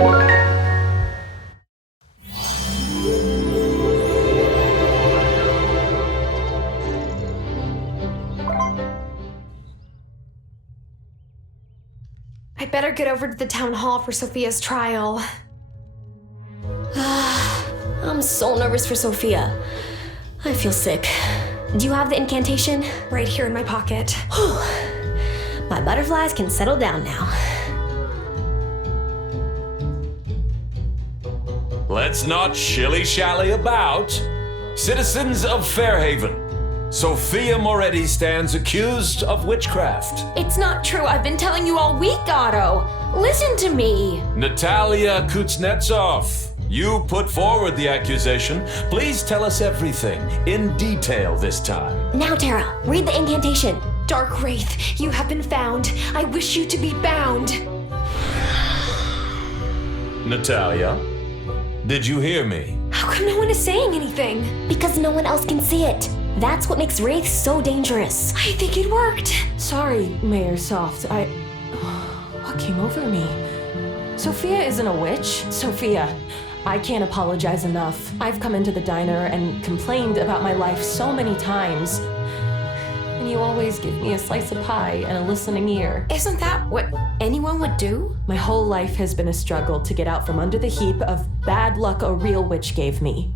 I better get over to the town hall for Sophia's trial. I'm so nervous for Sophia. I feel sick. Do you have the incantation? Right here in my pocket. My butterflies can settle down now. Let's not shilly-shally about. Citizens of Fairhaven, Sophia Moretti stands accused of witchcraft. It's not true. I've been telling you all week, Otto. Listen to me. Natalia Kuznetsov, you put forward the accusation. Please tell us everything, in detail this time. Now, Tara, read the incantation. Dark Wraith, you have been found. I wish you to be bound. Natalia, did you hear me? How come no one is saying anything? Because no one else can see it. That's what makes wraiths so dangerous. I think it worked. Sorry, Mayor Soft. What came over me? Sophia isn't a witch. Sophia, I can't apologize enough. I've come into the diner and complained about my life so many times. And you always give me a slice of pie and a listening ear. Isn't that what anyone would do? My whole life has been a struggle to get out from under the heap of bad luck a real witch gave me.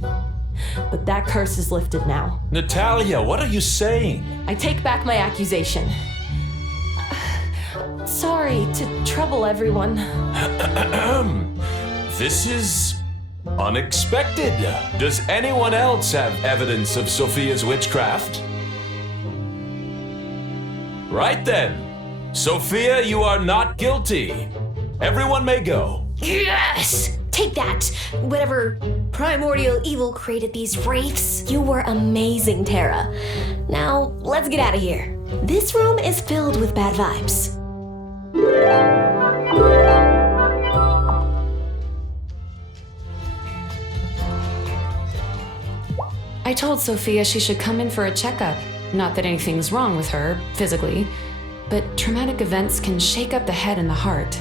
But that curse is lifted now. Natalia, what are you saying? I take back my accusation. Sorry to trouble everyone. This is unexpected. Does anyone else have evidence of Sophia's witchcraft? Right then. Sophia, you are not guilty. Everyone may go. Yes! Take that! Whatever primordial evil created these wraiths. You were amazing, Tara. Now, let's get out of here. This room is filled with bad vibes. I told Sophia she should come in for a checkup. Not that anything's wrong with her, physically, but traumatic events can shake up the head and the heart.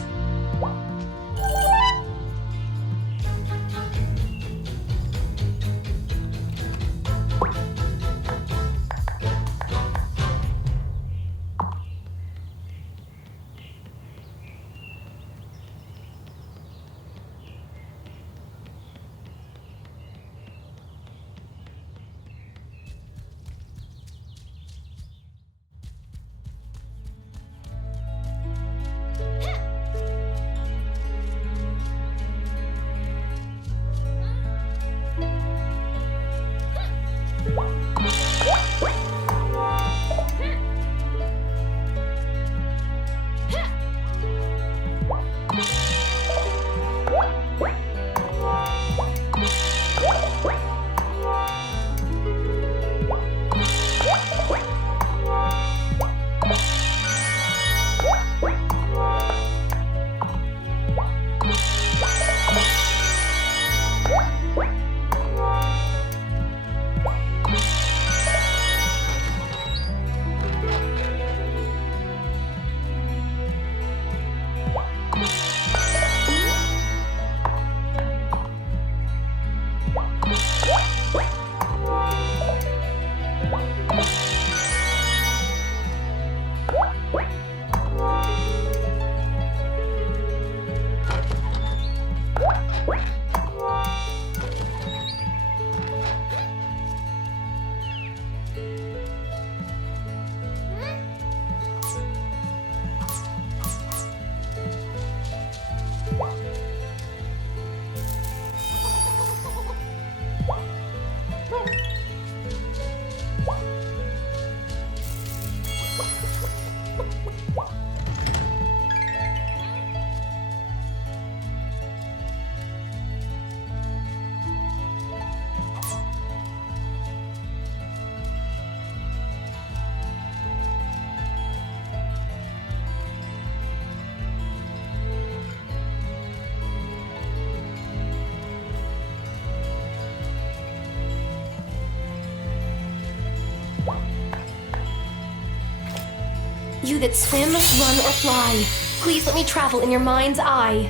You that swim, run, or fly, please let me travel in your mind's eye.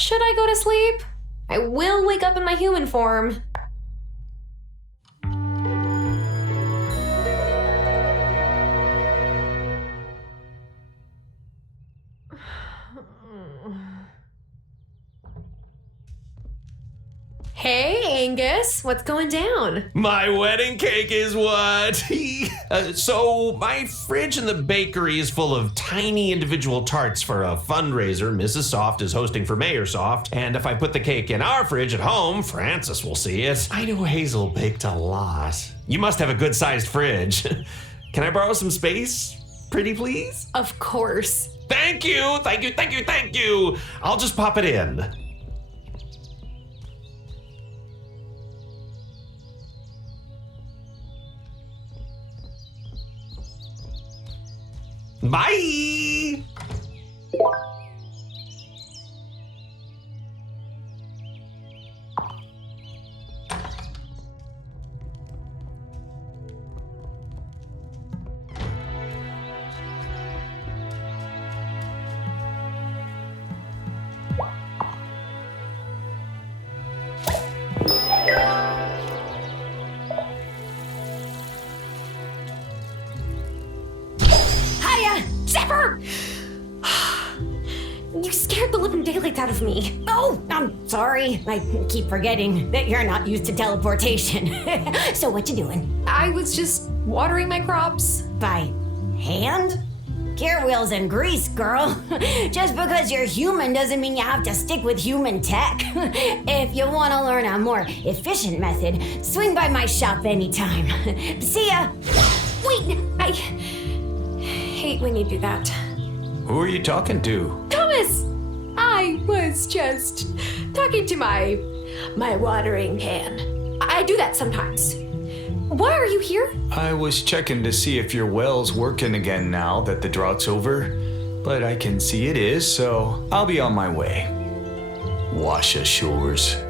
Should I go to sleep? I will wake up in my human form. Hey, Angus, what's going down? My wedding cake is what? So, my fridge in the bakery is full of tiny individual tarts for a fundraiser Mrs. Soft is hosting for Mayor Soft, and if I put the cake in our fridge at home, Francis will see it. I know Hazel baked a lot. You must have a good-sized fridge. Can I borrow some space? Pretty please? Of course. Thank you, thank you, thank you, thank you. I'll just pop it in. Bye! Zipper! You scared the living daylights out of me. Oh, I'm sorry. I keep forgetting that you're not used to teleportation. So what you doing? I was just watering my crops. By hand? Gear wheels and grease, girl. Just because you're human doesn't mean you have to stick with human tech. If you want to learn a more efficient method, swing by my shop anytime. See ya! Wait, I hate when you do that. Who are you talking to? Thomas! I was just talking to my watering can. I do that sometimes. Why are you here? I was checking to see if your well's working again now that the drought's over, but I can see it is, so I'll be on my way. Wash ashores.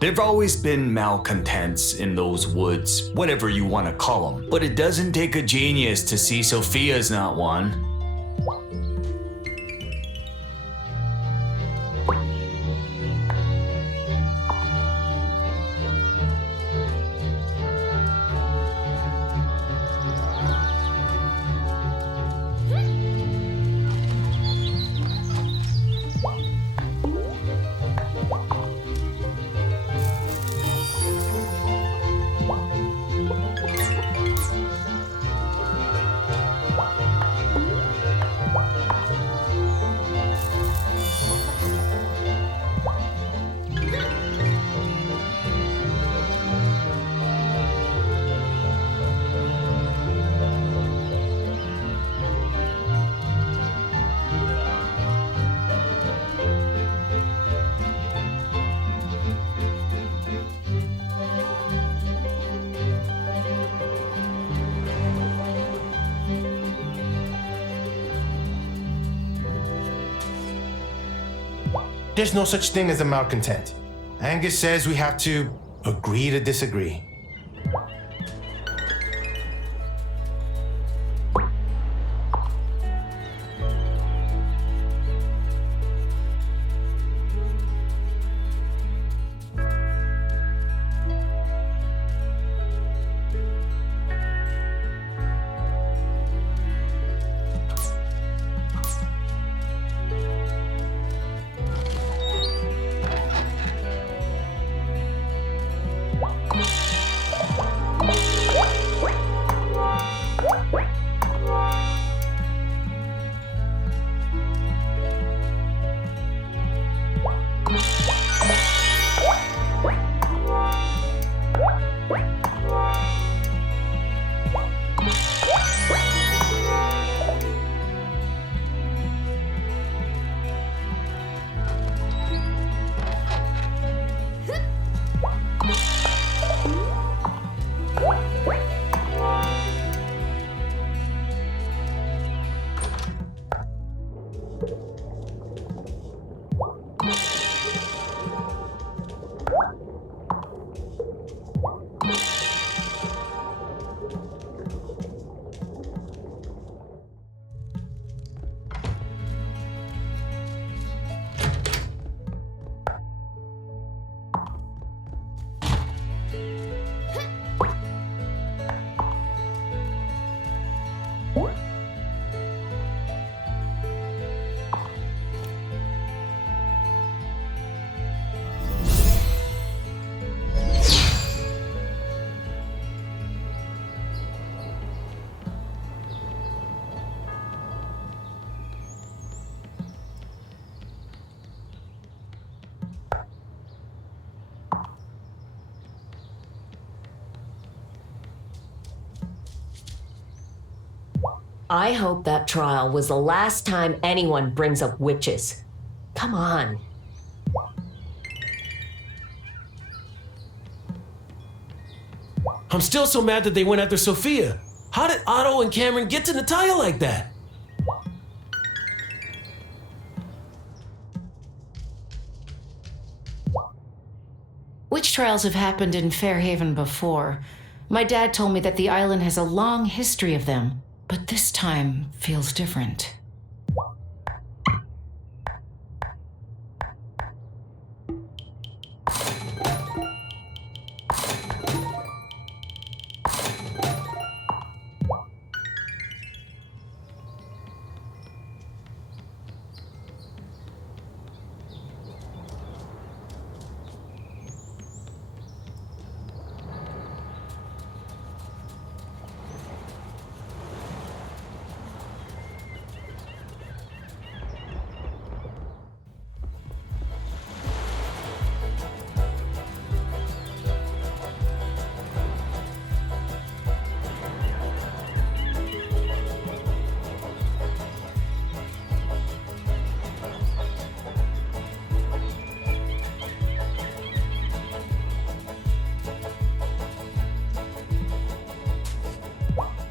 There've always been malcontents in those woods, whatever you want to call them. But it doesn't take a genius to see Sophia's not one. There's no such thing as a malcontent. Angus says we have to agree to disagree. I hope that trial was the last time anyone brings up witches. Come on. I'm still so mad that they went after Sophia. How did Otto and Cameron get to Natalia like that? Witch trials have happened in Fairhaven before. My dad told me that the island has a long history of them, but this time feels different.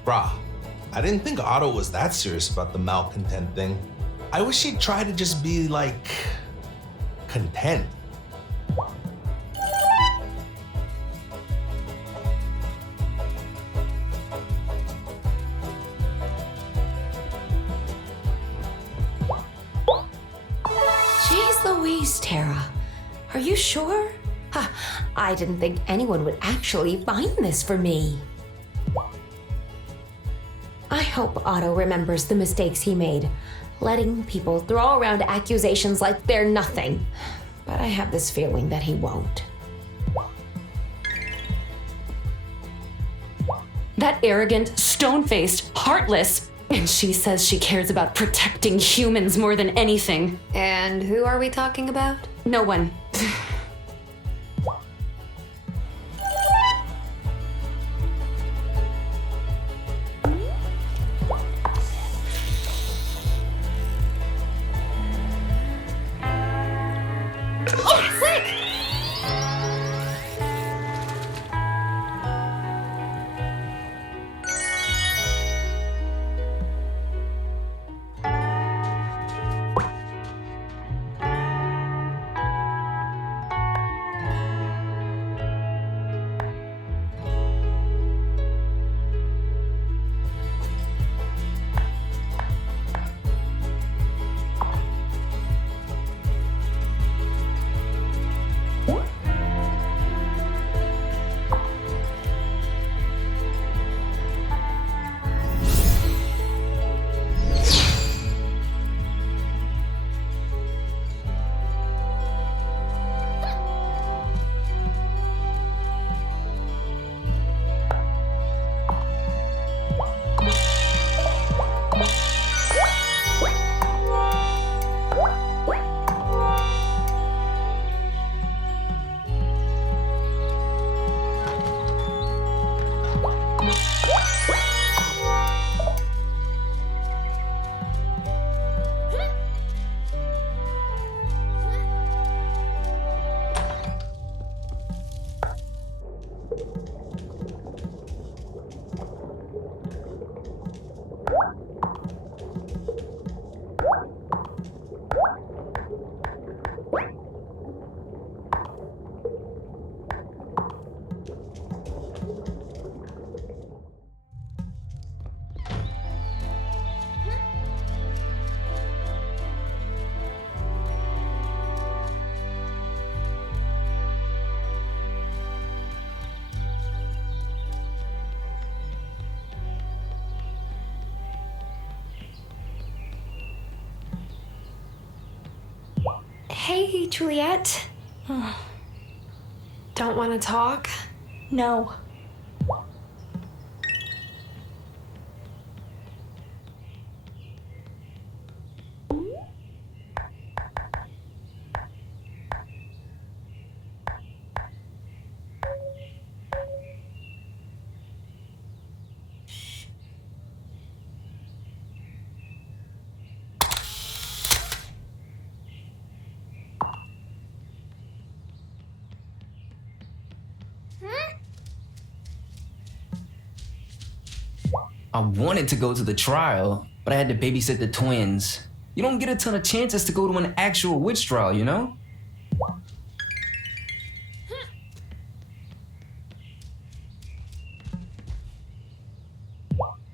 Brah, I didn't think Otto was that serious about the malcontent thing. I wish he'd try to just be, like, content. Jeez Louise, Tara. Are you sure? Huh, I didn't think anyone would actually find this for me. I hope Otto remembers the mistakes he made, letting people throw around accusations like they're nothing. But I have this feeling that he won't. That arrogant, stone-faced, heartless, and she says she cares about protecting humans more than anything. And who are we talking about? No one. Hey, Juliet. Don't want to talk? No. I wanted to go to the trial, but I had to babysit the twins. You don't get a ton of chances to go to an actual witch trial, you know?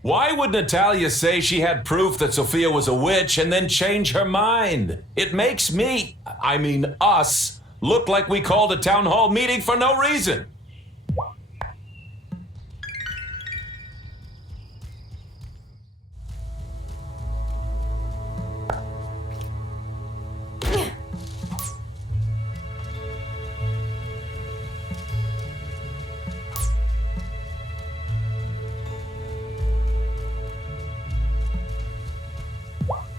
Why would Natalia say she had proof that Sophia was a witch and then change her mind? It makes us, look like we called a town hall meeting for no reason.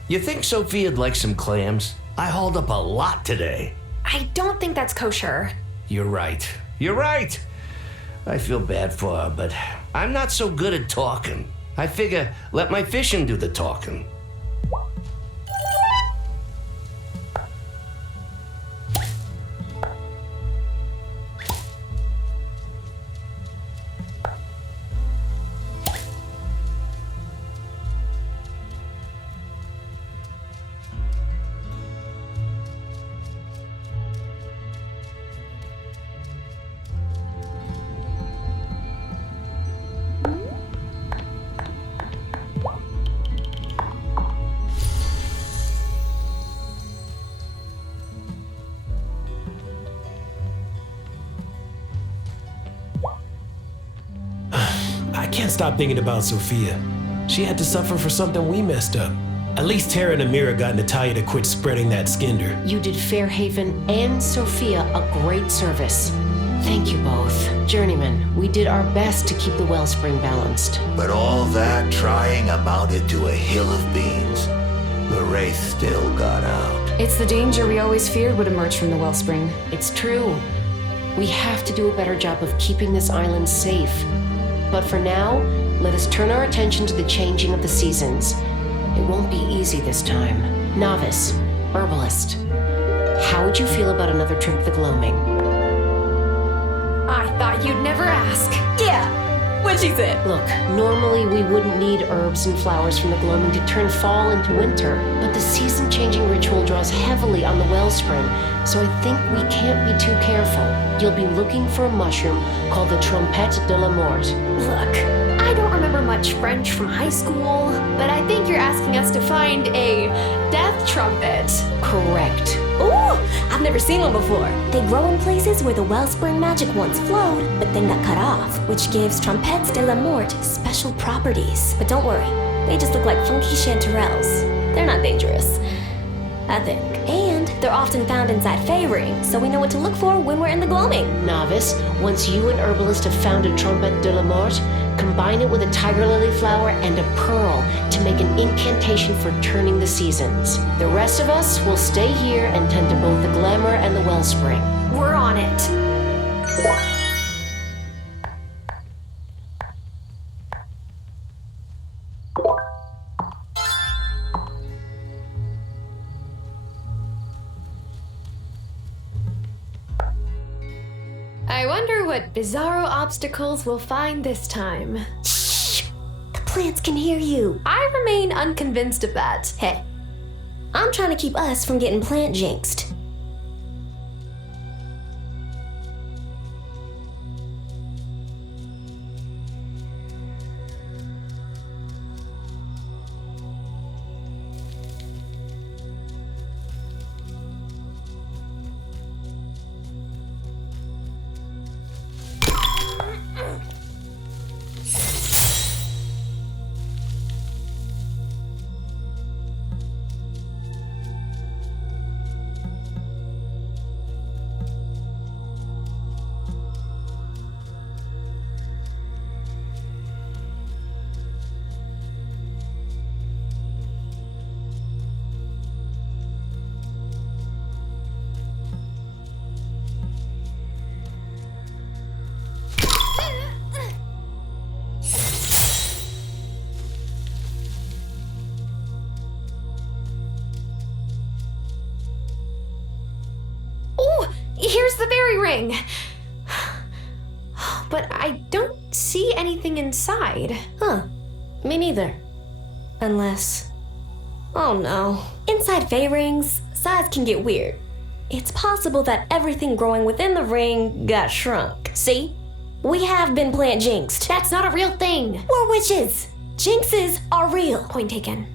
You think Sophia'd like some clams? I hauled up a lot today. I don't think that's kosher. You're right. You're right. I feel bad for her, but I'm not so good at talking. I figure let my fishing do the talking. I can't stop thinking about Sophia. She had to suffer for something we messed up. At least Tara and Amira got Natalia to quit spreading that skinder. You did Fairhaven and Sophia a great service. Thank you both. Journeyman, we did our best to keep the wellspring balanced. But all that trying amounted to a hill of beans. The wraith still got out. It's the danger we always feared would emerge from the wellspring. It's true. We have to do a better job of keeping this island safe. But for now, let us turn our attention to the changing of the seasons. It won't be easy this time. Novice, herbalist, how would you feel about another trip to the gloaming? I thought you'd never ask. Yeah, what'd she say? Look, normally we wouldn't need herbs and flowers from the gloaming to turn fall into winter, but the season-changing ritual draws heavily on the wellspring, so I think we can't be too careful. You'll be looking for a mushroom called the Trompette de la Mort. Look, I don't remember much French from high school, but I think you're asking us to find a death trumpet. Correct. Ooh, I've never seen one before. They grow in places where the wellspring magic once flowed, but then got cut off, which gives Trompettes de la Mort special properties. But don't worry, they just look like funky chanterelles. They're not dangerous, I think. And they're often found inside Fairhaven, so we know what to look for when we're in the gloaming. Novice, once you and herbalist have found a Trompette de la Mort, combine it with a tiger lily flower and a pearl to make an incantation for turning the seasons. The rest of us will stay here and tend to both the glamour and the wellspring. We're on it. I wonder what bizarro obstacles we'll find this time. Shh! The plants can hear you. I remain unconvinced of that. Hey, I'm trying to keep us from getting plant jinxed. Here's the berry ring. But I don't see anything inside. Huh. Me neither. Unless... Oh no. Inside Fey rings, size can get weird. It's possible that everything growing within the ring got shrunk. See? We have been plant jinxed. That's not a real thing. We're witches. Jinxes are real. Point taken.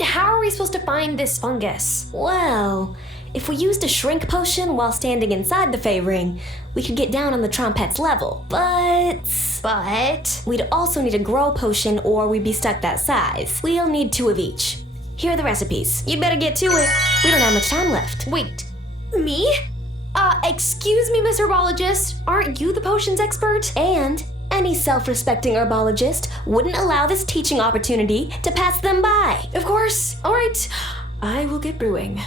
How are we supposed to find this fungus? Well, if we used a shrink potion while standing inside the Fey ring, we could get down on the Trompette's level. But we'd also need a grow potion or we'd be stuck that size. We'll need 2 of each. Here are the recipes. You'd better get to it. We don't have much time left. Wait, me? Excuse me, Miss Herbologist. Aren't you the potions expert? And any self-respecting herbologist wouldn't allow this teaching opportunity to pass them by. Of course. All right, I will get brewing.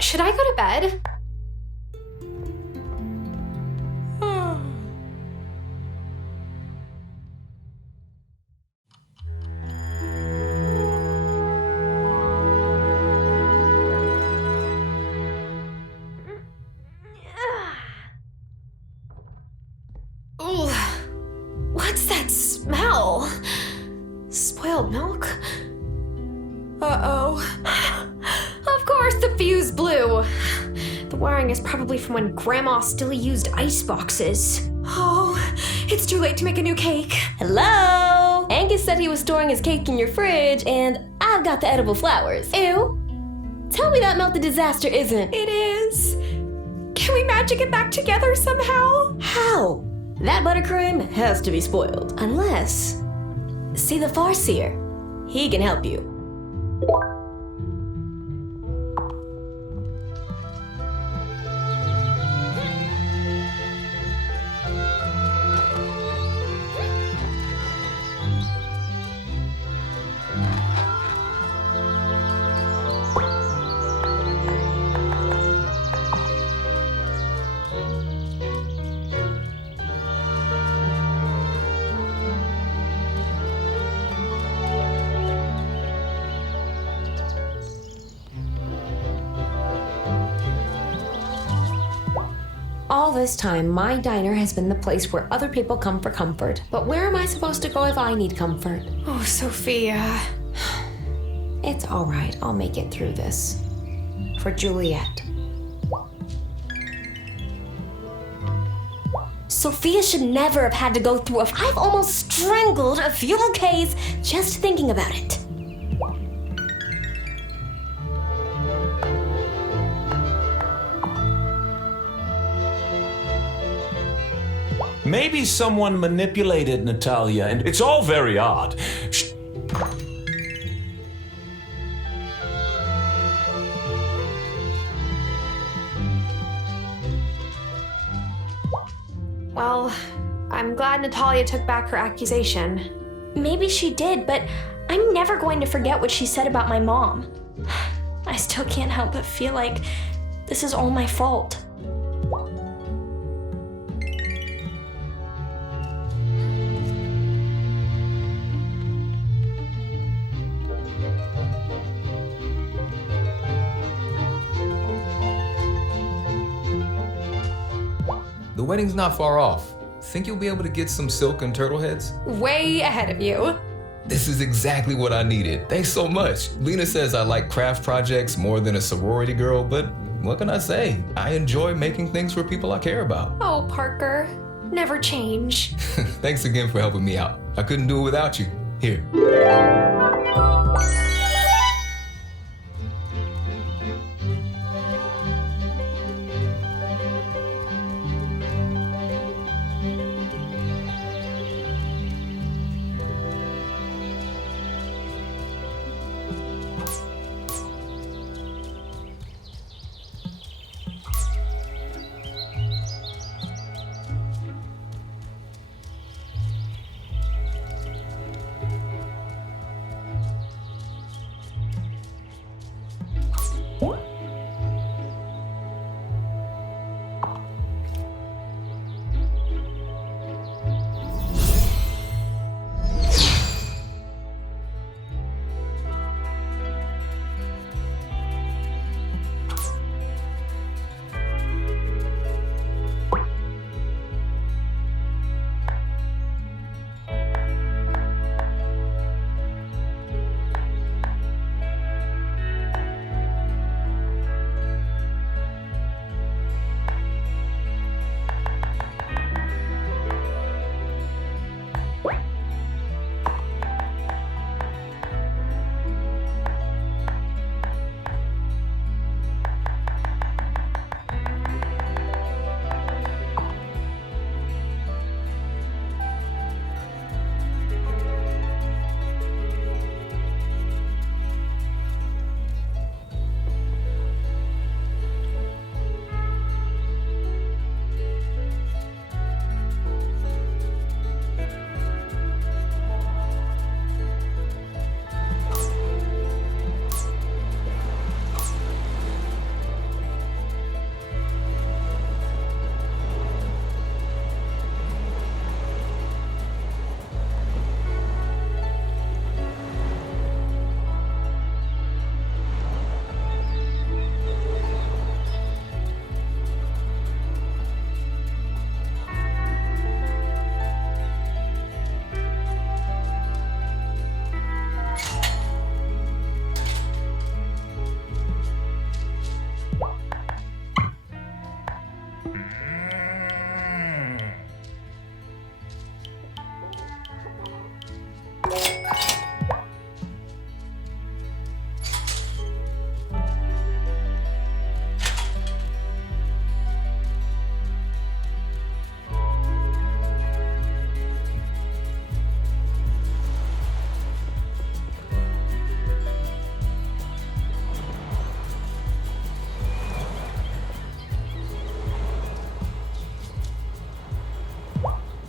Should I go to bed? Ugh. What's that smell? Spoiled milk? Uh-oh. Of course the fuse blew. The wiring is probably from when Grandma still used ice boxes. Oh, it's too late to make a new cake. Hello? Angus said he was storing his cake in your fridge, and I've got the edible flowers. Ew. Tell me that melted disaster isn't. It is. Can we magic it back together somehow? How? That buttercream has to be spoiled. Unless... See the Farseer. He can help you. this time, my diner has been the place where other people come for comfort. But where am I supposed to go if I need comfort? Oh, Sophia. It's all right. I'll make it through this. For Juliet. Sophia should never have had to go through I've almost strangled a few bouquets just thinking about it. Maybe someone manipulated Natalia, and it's all very odd. Shh. Well, I'm glad Natalia took back her accusation. Maybe she did, but I'm never going to forget what she said about my mom. I still can't help but feel like this is all my fault. The wedding's not far off. Think you'll be able to get some silk and turtle heads? Way ahead of you. This is exactly what I needed. Thanks so much. Lena says I like craft projects more than a sorority girl, but what can I say? I enjoy making things for people I care about. Oh, Parker. Never change. Thanks again for helping me out. I couldn't do it without you. Here.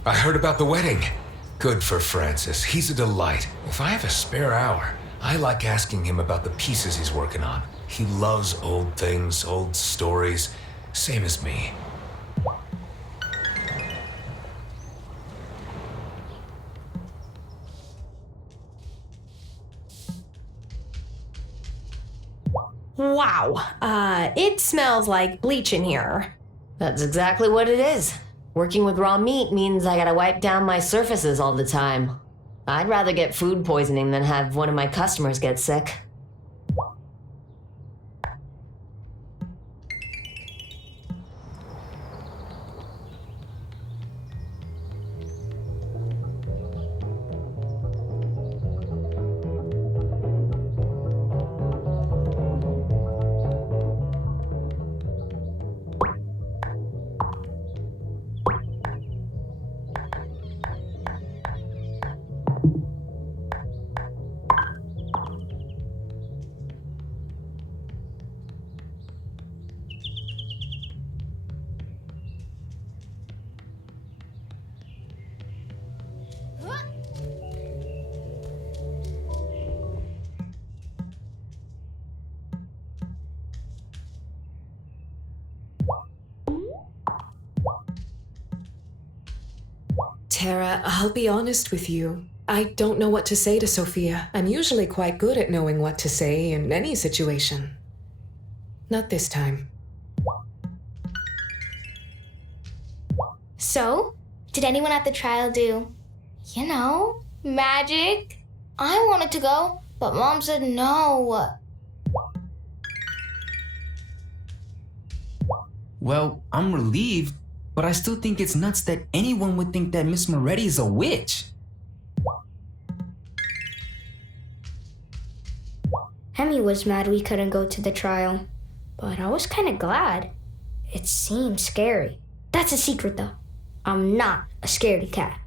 I heard about the wedding. Good for Francis. He's a delight. If I have a spare hour, I like asking him about the pieces he's working on. He loves old things, old stories, same as me. Wow. It smells like bleach in here. That's exactly what it is. Working with raw meat means I gotta wipe down my surfaces all the time. I'd rather get food poisoning than have one of my customers get sick. Tara, I'll be honest with you. I don't know what to say to Sophia. I'm usually quite good at knowing what to say in any situation. Not this time. So, did anyone at the trial do, magic? I wanted to go, but Mom said no. Well, I'm relieved, but I still think it's nuts that anyone would think that Miss Moretti is a witch. Hemi was mad we couldn't go to the trial, but I was kind of glad. It seemed scary. That's a secret, though. I'm not a scaredy cat.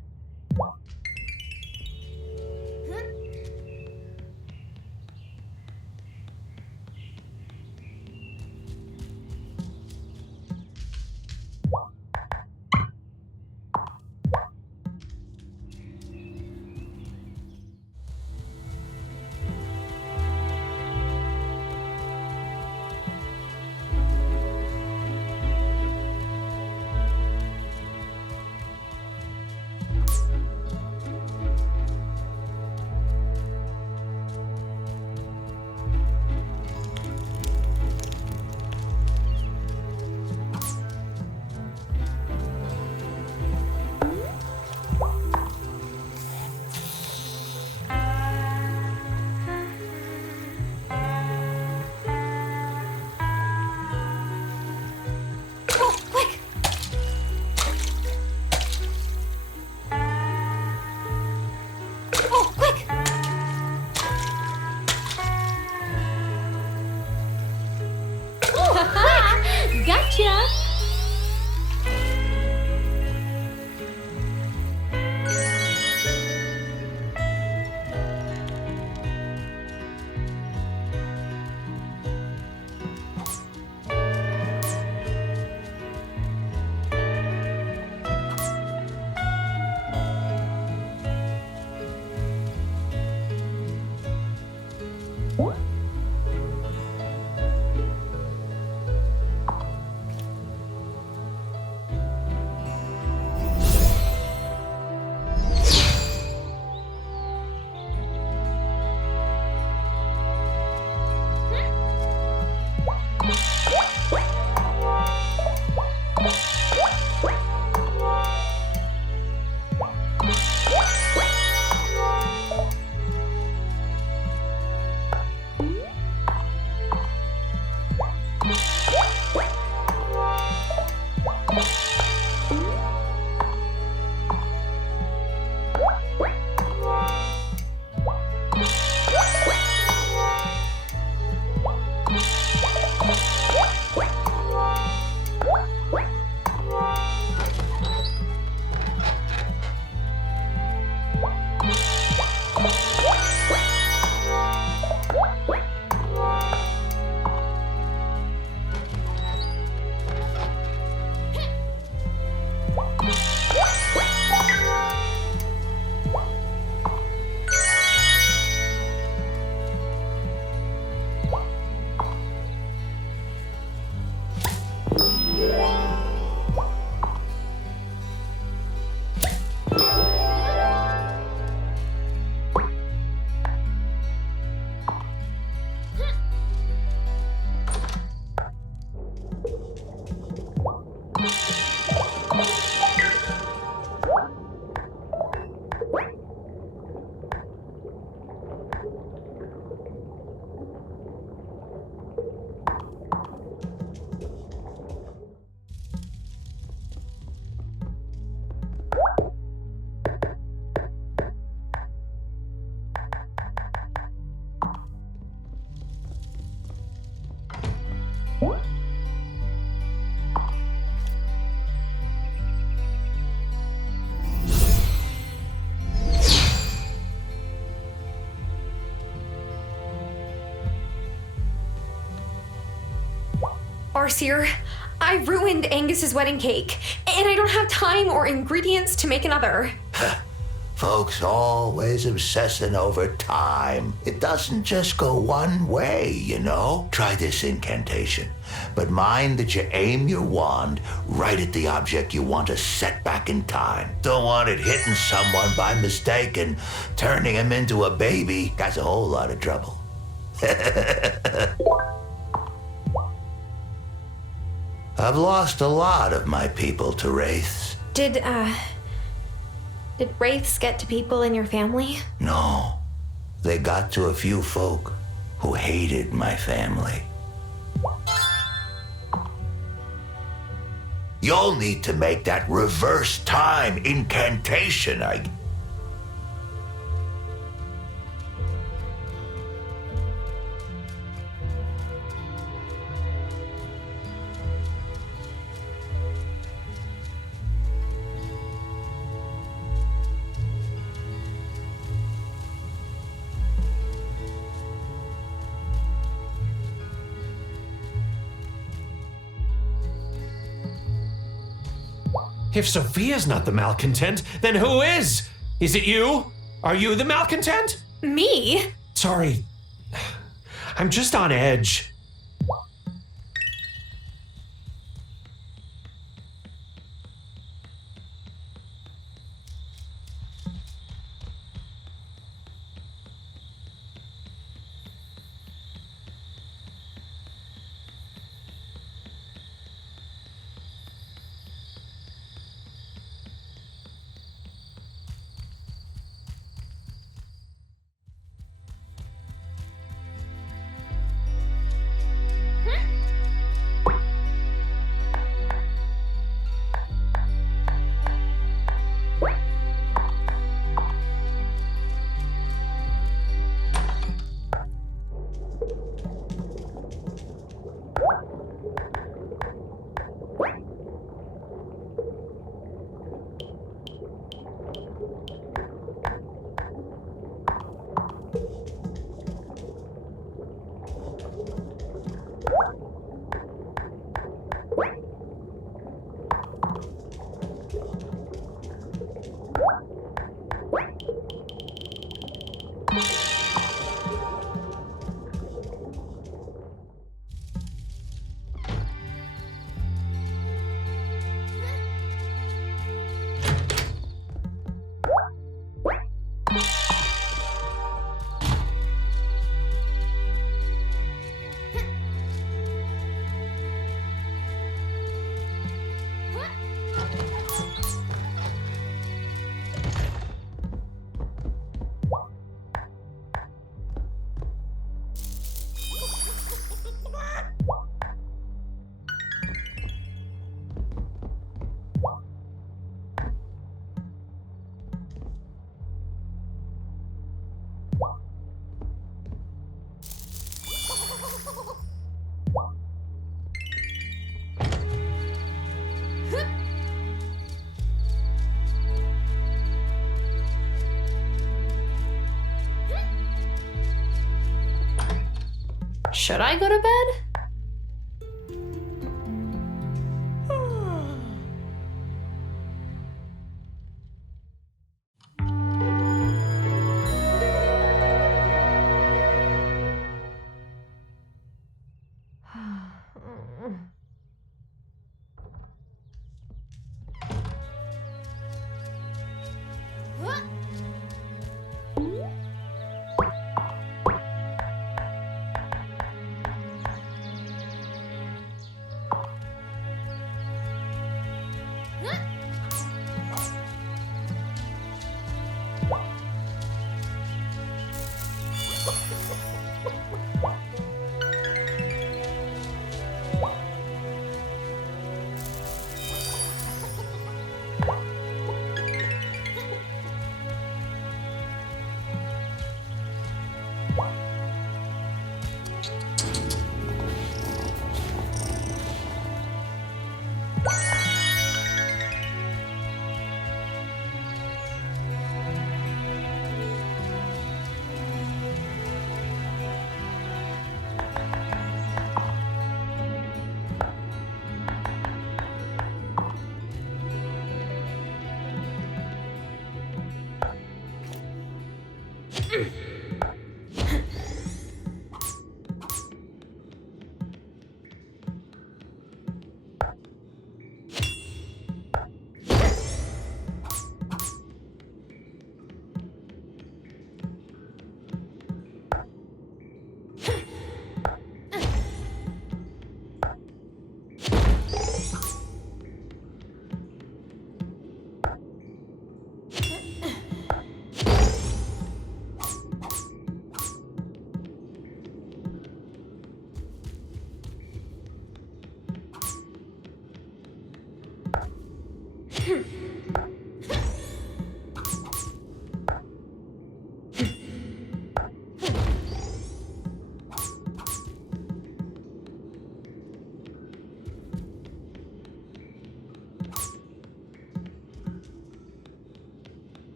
overseer. I ruined Angus's wedding cake, and I don't have time or ingredients to make another. Folks always obsessing over time. It doesn't just go one way, you know? Try this incantation, but mind that you aim your wand right at the object you want to set back in time. Don't want it hitting someone by mistake and turning him into a baby. That's a whole lot of trouble. I've lost a lot of my people to wraiths. Did wraiths get to people in your family? No, they got to a few folk who hated my family. You'll need to make that reverse time incantation, If Sophia's not the malcontent, then who is? Is it you? Are you the malcontent? Me? Sorry. I'm just on edge. Should I go to bed?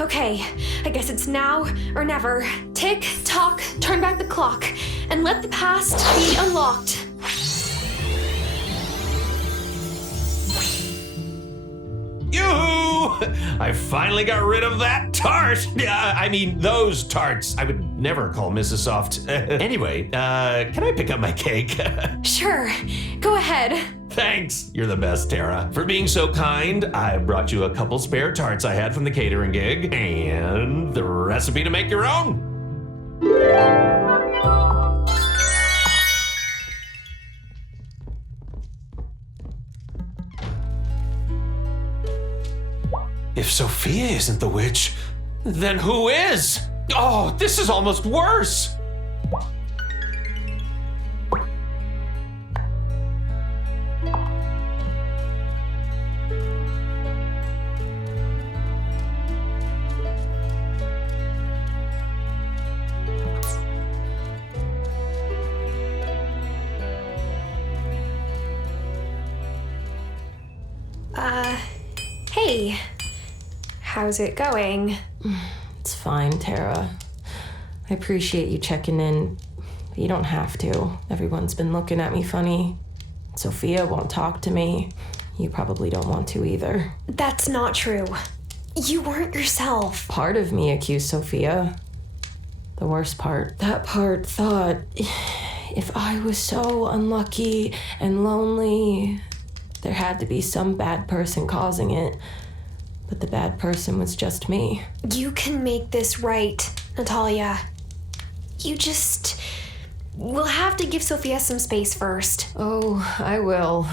Okay, I guess it's now or never. Tick, tock, turn back the clock, and let the past be unlocked. Yoo-hoo! I finally got rid of that tart! I mean, those tarts. I would never call Mrs. Soft. Anyway, can I pick up my cake? Sure, go ahead. Thanks. You're the best, Tara. For being so kind, I brought you a couple spare tarts I had from the catering gig, and the recipe to make your own. If Sophia isn't the witch, then who is? Oh, this is almost worse. Hey. How's it going? It's fine, Tara. I appreciate you checking in, but you don't have to. Everyone's been looking at me funny. Sophia won't talk to me. You probably don't want to either. That's not true. You weren't yourself. Part of me accused Sophia. The worst part. That part thought, if I was so unlucky and lonely, there had to be some bad person causing it. But the bad person was just me. You can make this right, Natalia. You just... We'll have to give Sophia some space first. Oh, I will.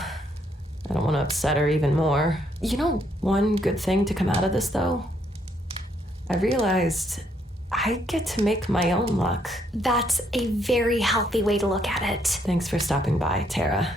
I don't want to upset her even more. You know, one good thing to come out of this, though? I realized I get to make my own luck. That's a very healthy way to look at it. Thanks for stopping by, Tara.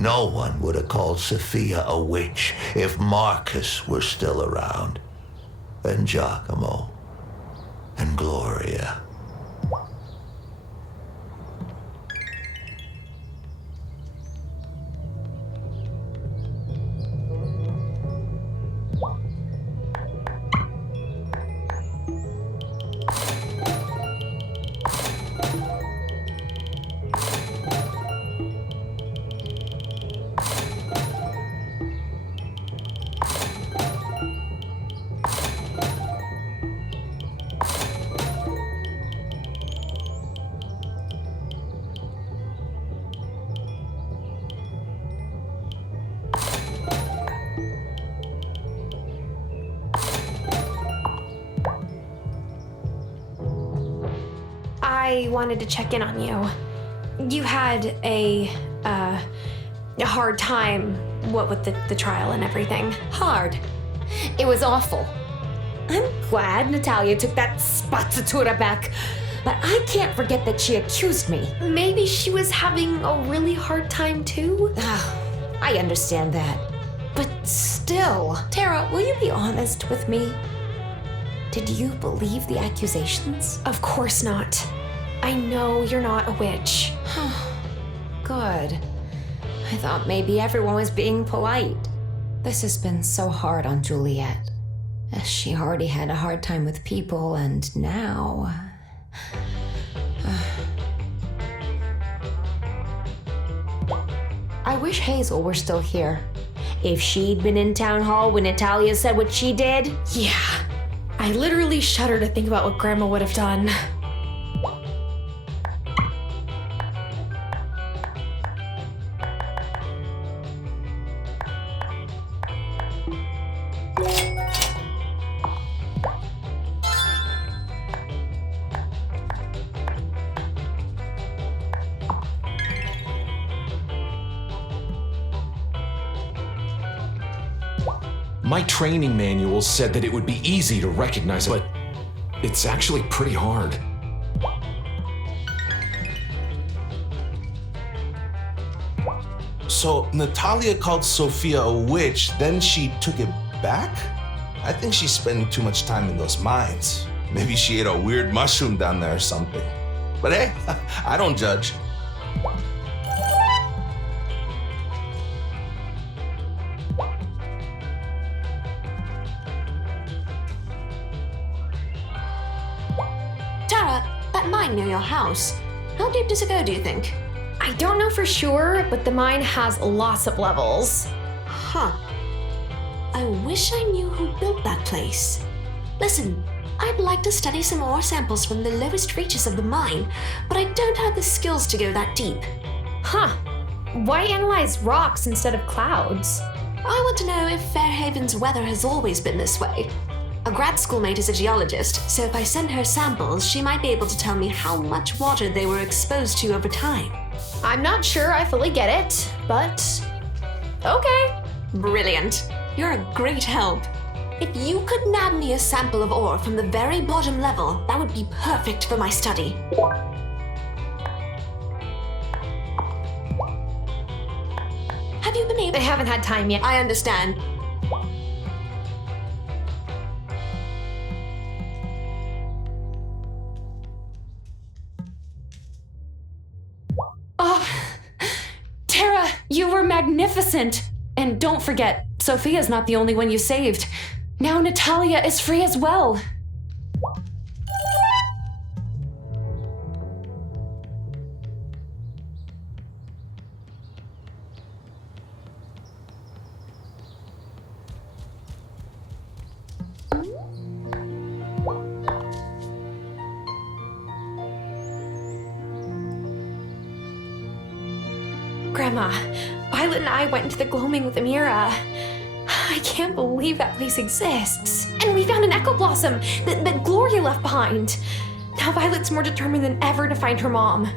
No one would have called Sophia a witch if Marcus were still around. And Giacomo. And Gloria. I wanted to check in on you. You had a hard time, what with the trial and everything. Hard. It was awful. I'm glad Natalia took that spazzatura back, but I can't forget that she accused me. Maybe she was having a really hard time too? I understand that. But still, Tara, will you be honest with me? Did you believe the accusations? Of course not. I know you're not a witch. Good. I thought maybe everyone was being polite. This has been so hard on Juliet. She already had a hard time with people, and now... I wish Hazel were still here. If she'd been in town hall when Natalia said what she did... Yeah. I literally shudder to think about what Grandma would have done. My training manual said that it would be easy to recognize it, but it's actually pretty hard. So Natalia called Sophia a witch, then she took it back? I think she's spending too much time in those mines. Maybe she ate a weird mushroom down there or something. But hey, I don't judge. Near your house. How deep does it go, do you think? I don't know for sure, but the mine has lots of levels. Huh. I wish I knew who built that place. Listen, I'd like to study some ore samples from the lowest reaches of the mine, but I don't have the skills to go that deep. Huh. Why analyze rocks instead of clouds? I want to know if Fairhaven's weather has always been this way. A grad schoolmate is a geologist, so if I send her samples, she might be able to tell me how much water they were exposed to over time. I'm not sure I fully get it, but okay. Brilliant. You're a great help. If you could nab me a sample of ore from the very bottom level, that would be perfect for my study. Have you been able? I haven't had time yet. I understand. Oh, Tara, you were magnificent. And don't forget, Sophia's not the only one you saved. Now Natalia is free as well. Grandma, Violet and I went into the gloaming with Amira. I can't believe that place exists. And we found an echo blossom that Gloria left behind. Now Violet's more determined than ever to find her mom.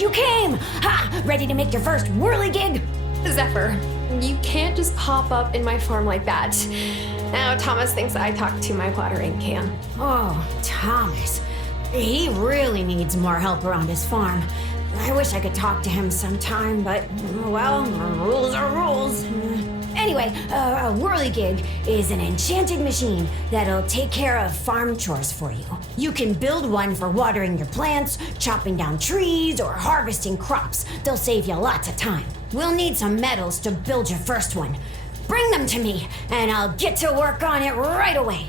You came! Ha! Ready to make your first whirligig? Zephyr, you can't just pop up in my farm like that. Now Thomas thinks I talk to my watering can. Oh, Thomas. He really needs more help around his farm. I wish I could talk to him sometime, but, well, rules are rules. Anyway, a whirligig is an enchanted machine that'll take care of farm chores for you. You can build one for watering your plants, chopping down trees, or harvesting crops. They'll save you lots of time. We'll need some metals to build your first one. Bring them to me, and I'll get to work on it right away.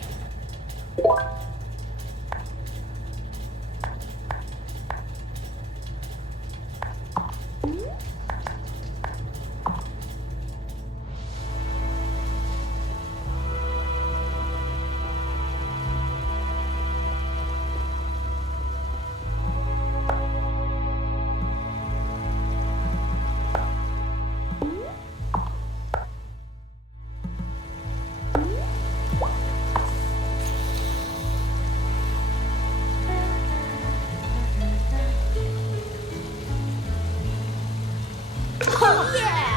Oh, yeah!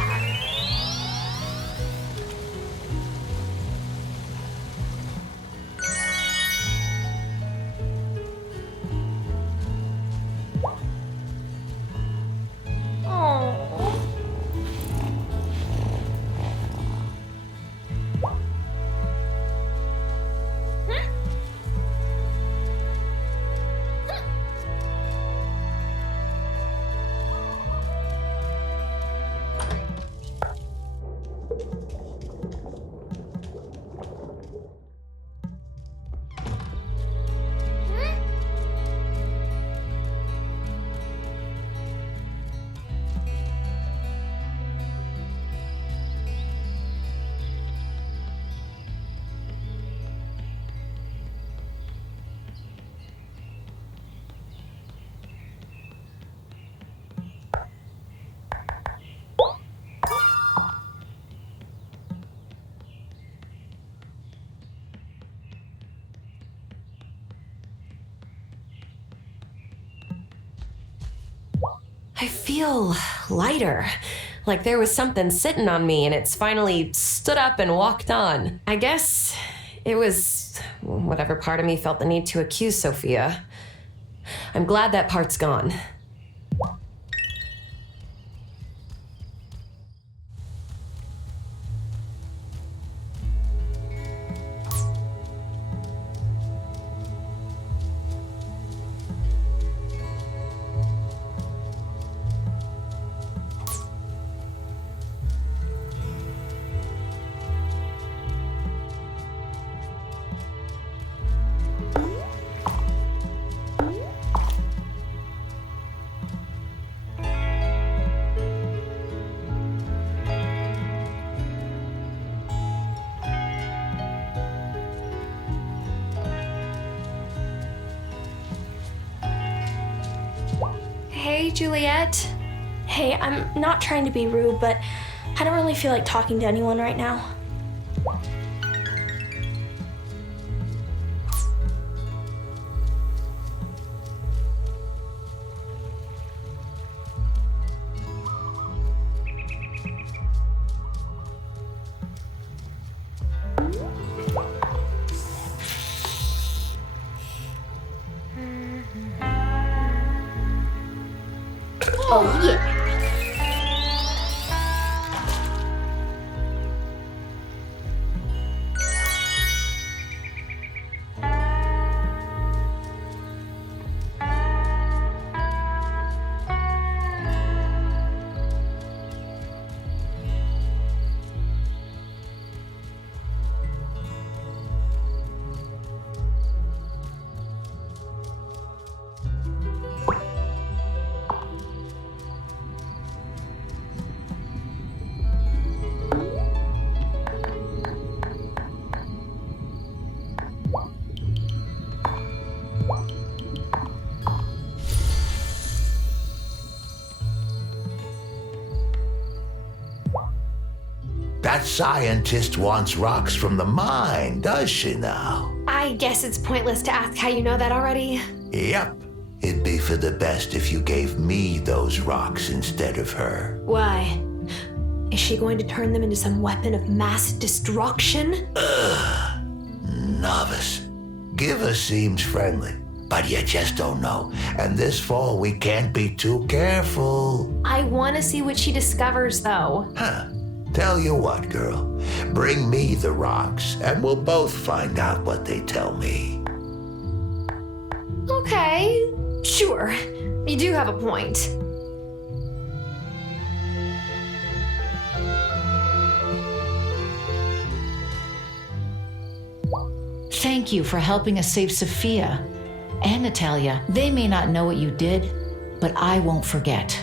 I feel lighter. Like there was something sitting on me and it's finally stood up and walked on. I guess it was whatever part of me felt the need to accuse Sophia. I'm glad that part's gone. Hey, Juliet. Hey, I'm not trying to be rude, but I don't really feel like talking to anyone right now. Oh, yeah. That scientist wants rocks from the mine, does she now? I guess it's pointless to ask how you know that already. Yep. it'd be for the best if you gave me those rocks instead of her. Why? Is she going to turn them into some weapon of mass destruction? Novice. Giver seems friendly, but you just don't know. And this fall, we can't be too careful. I want to see what she discovers, though. Huh. Tell you what, girl. Bring me the rocks, and we'll both find out what they tell me. Okay, sure. You do have a point. Thank you for helping us save Sophia and Natalia. They may not know what you did, but I won't forget.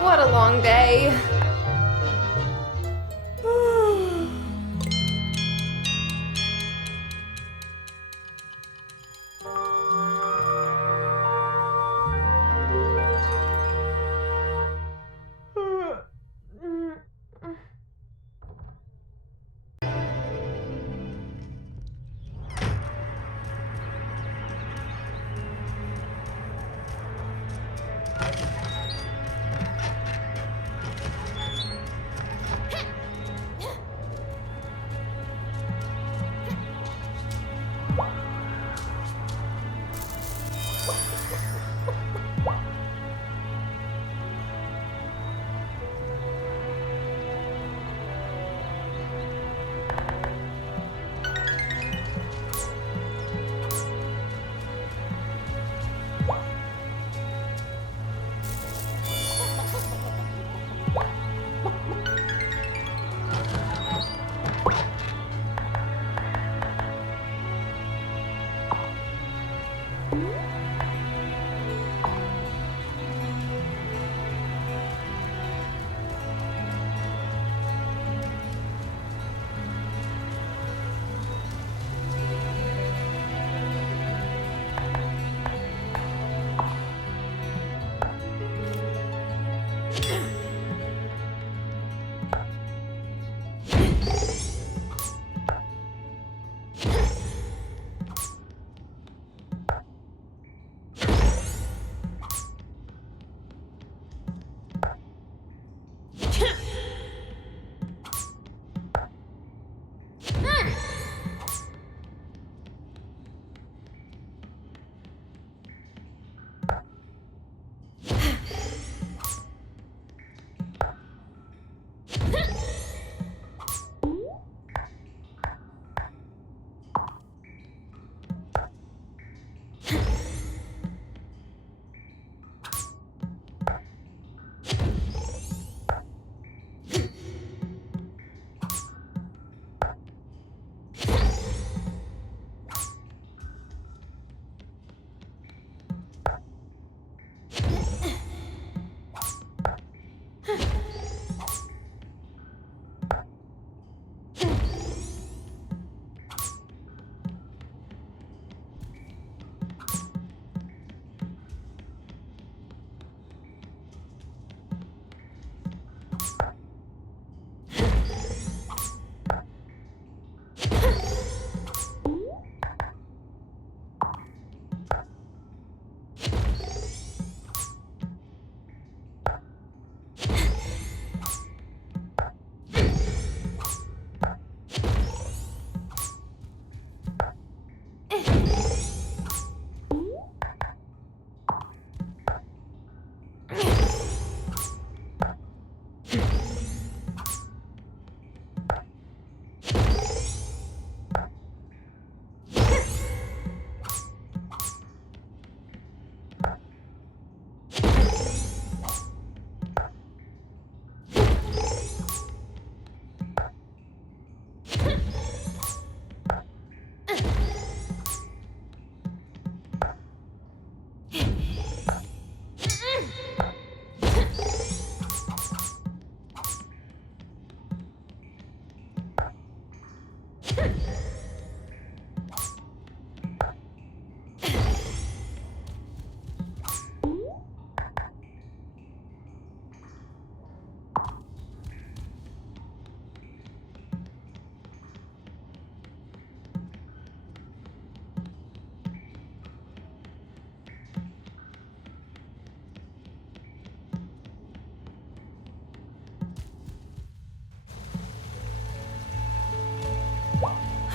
What a long day.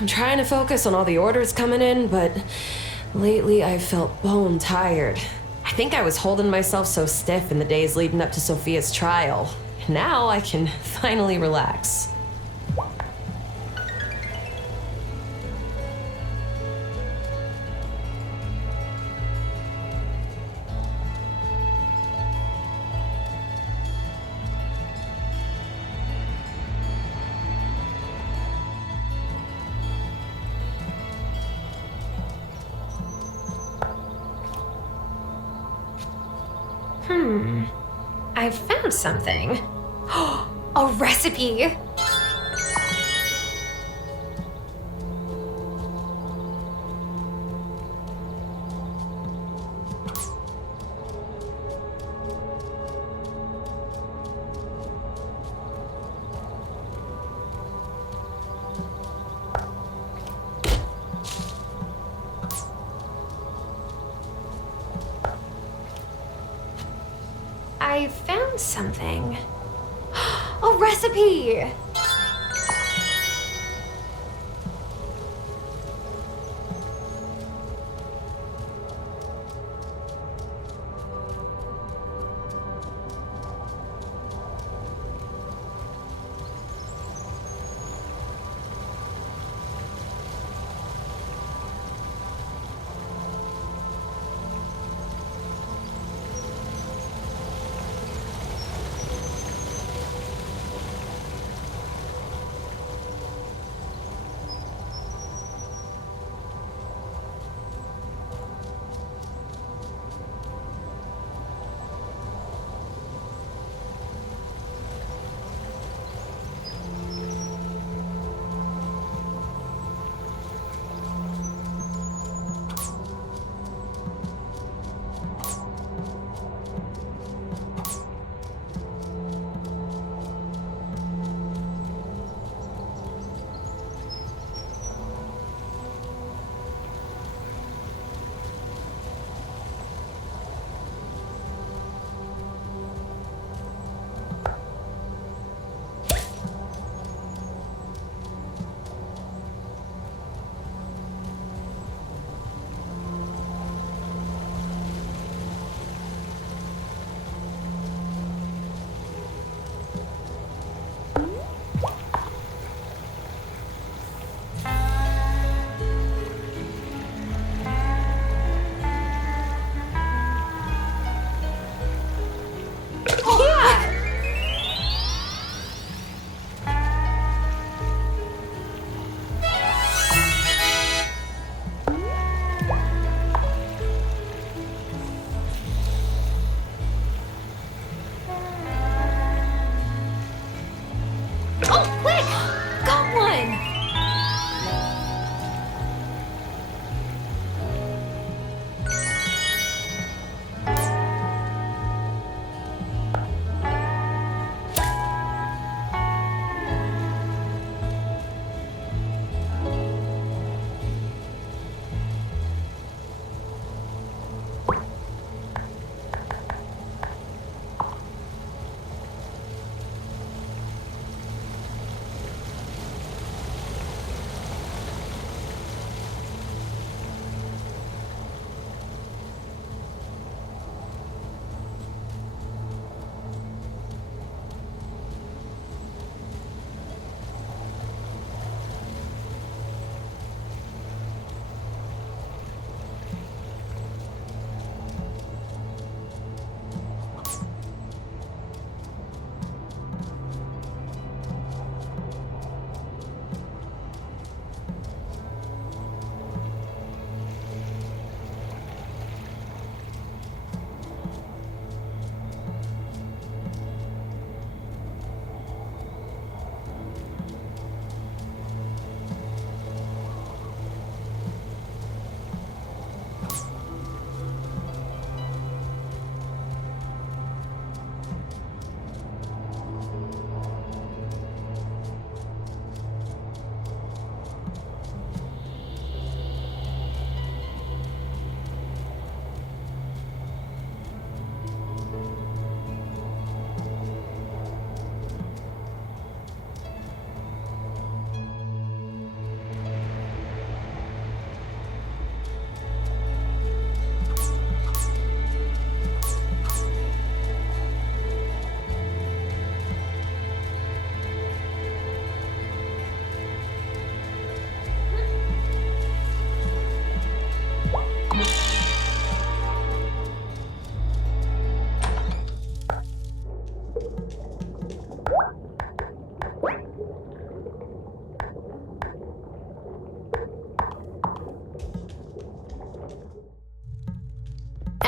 I'm trying to focus on all the orders coming in, but lately I've felt bone tired. I think I was holding myself so stiff in the days leading up to Sophia's trial. Now I can finally relax. I found something. A recipe! I found something. A recipe!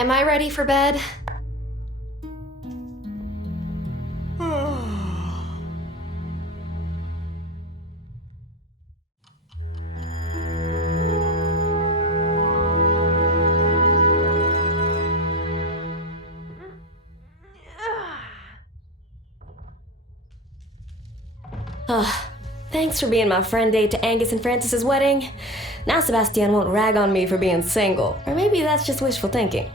Am I ready for bed? Thanks for being my friend aide to Angus and Francis's wedding. Now Sebastian won't rag on me for being single. Or maybe that's just wishful thinking.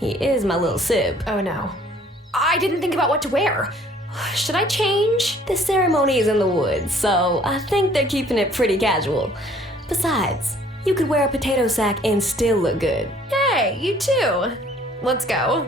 He is my little sib. Oh no. I didn't think about what to wear. Should I change? The ceremony is in the woods, so I think they're keeping it pretty casual. Besides, you could wear a potato sack and still look good. Hey, you too. Let's go.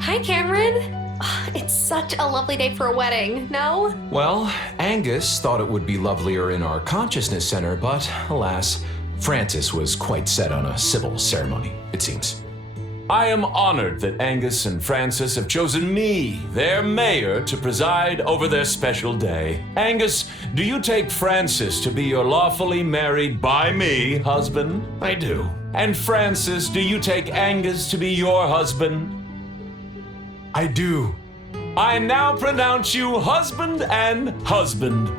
Hi, Cameron. It's such a lovely day for a wedding, no? Well, Angus thought it would be lovelier in our consciousness center, but alas, Francis was quite set on a civil ceremony, it seems. I am honored that Angus and Francis have chosen me, their mayor, to preside over their special day. Angus, do you take Francis to be your lawfully married by me husband? I do. And Francis, do you take Angus to be your husband? I do. I now pronounce you husband and husband.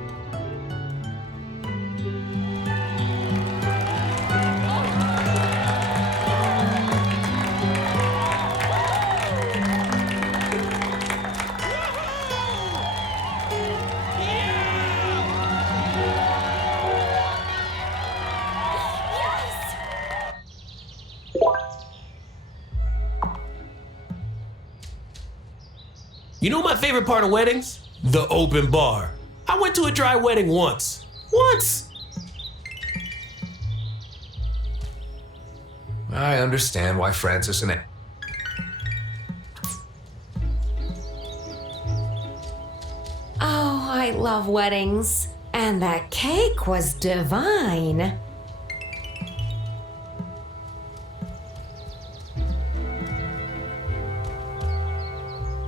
You know my favorite part of weddings? The open bar. I went to a dry wedding once. I understand why Francis and Oh, I love weddings. And that cake was divine.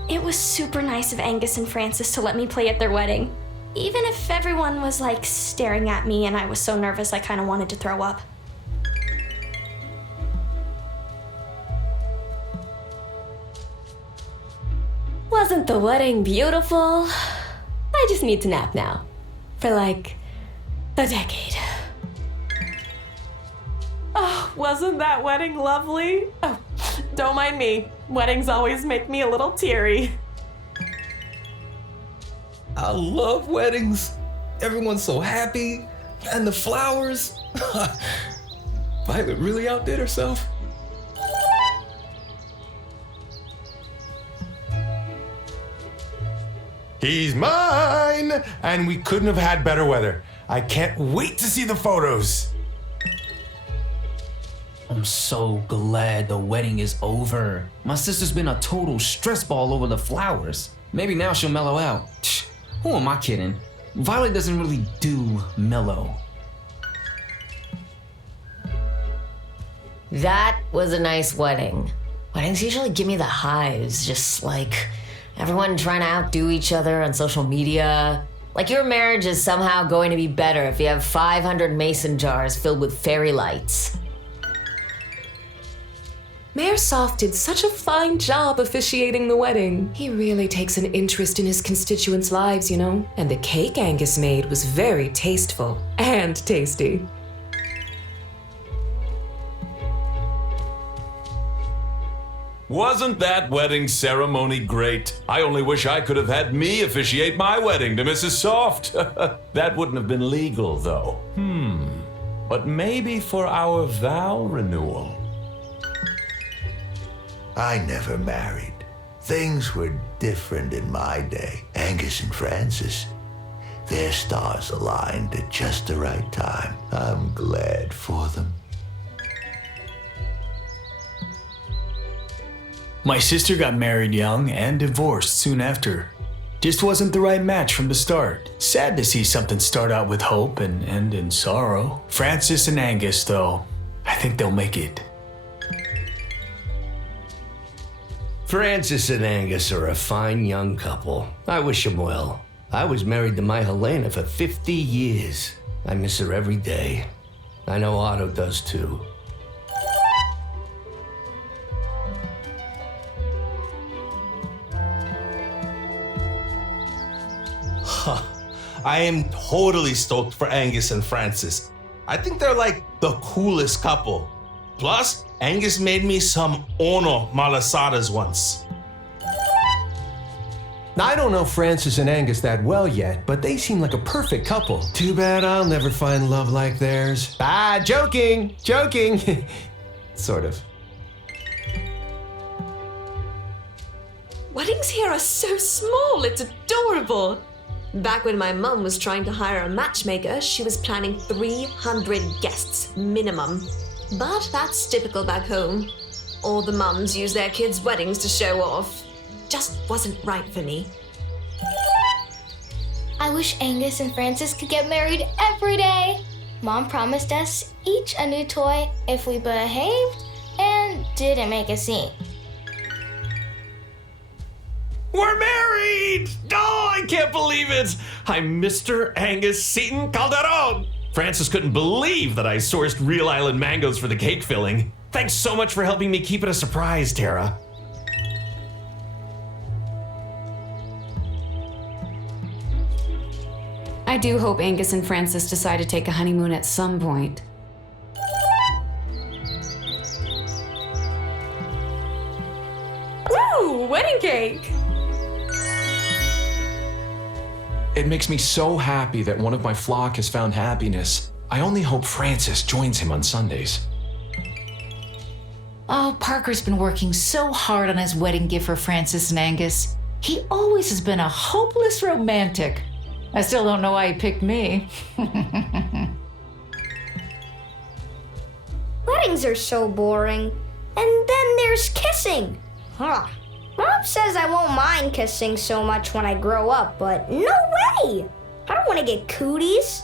It was super nice of Angus and Francis to let me play at their wedding. Even if everyone was like staring at me and I was so nervous I kind of wanted to throw up. Wasn't the wedding beautiful? I just need to nap now. For like a decade. Oh, wasn't that wedding lovely? Oh, don't mind me. Weddings always make me a little teary. I love weddings. Everyone's so happy. And the flowers. Violet really outdid herself. He's mine! And we couldn't have had better weather. I can't wait to see the photos. I'm so glad the wedding is over. My sister's been a total stress ball over the flowers. Maybe now she'll mellow out. Who am I kidding? Violet doesn't really do mellow. That was a nice wedding. Weddings usually give me the hives, just like everyone trying to outdo each other on social media. Like your marriage is somehow going to be better if you have 500 mason jars filled with fairy lights. Mayor Soft did such a fine job officiating the wedding. He really takes an interest in his constituents' lives, you know? And the cake Angus made was very tasteful and tasty. Wasn't that wedding ceremony great? I only wish I could have had me officiate my wedding to Mrs. Soft. That wouldn't have been legal, though. But maybe for our vow renewal. I never married. Things were different in my day. Angus and Francis, their stars aligned at just the right time. I'm glad for them. My sister got married young and divorced soon after. Just wasn't the right match from the start. Sad to see something start out with hope and end in sorrow. Francis and Angus, though, I think they'll make it. Francis and Angus are a fine young couple. I wish them well. I was married to my Helena for 50 years. I miss her every day. I know Otto does too. I am totally stoked for Angus and Francis. I think they're like the coolest couple. Plus, Angus made me some Ono malasadas once. Now, I don't know Francis and Angus that well yet, but they seem like a perfect couple. Too bad I'll never find love like theirs. Joking. Sort of. Weddings here are so small, it's adorable. Back when my mum was trying to hire a matchmaker, she was planning 300 guests minimum. But that's typical back home. All the mums use their kids' weddings to show off. Just wasn't right for me. I wish Angus and Francis could get married every day. Mom promised us each a new toy if we behaved and didn't make a scene. We're married! Oh, I can't believe it! I'm Mr. Angus Seton Calderon! Francis couldn't believe that I sourced real island mangoes for the cake filling. Thanks so much for helping me keep it a surprise, Tara. I do hope Angus and Francis decide to take a honeymoon at some point. Woo! Wedding cake! It makes me so happy that one of my flock has found happiness. I only hope Francis joins him on Sundays. Oh, Parker's been working so hard on his wedding gift for Francis and Angus. He always has been a hopeless romantic. I still don't know why he picked me. Weddings are so boring. And then there's kissing. Huh. Mom says I won't mind kissing so much when I grow up, but no way! I don't want to get cooties.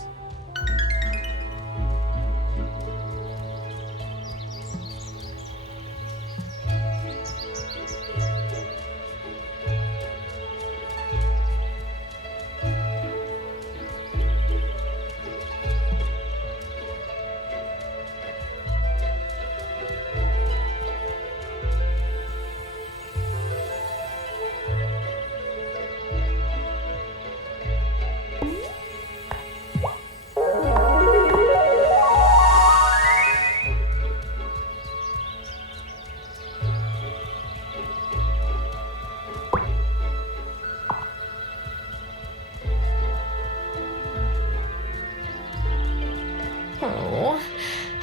Oh,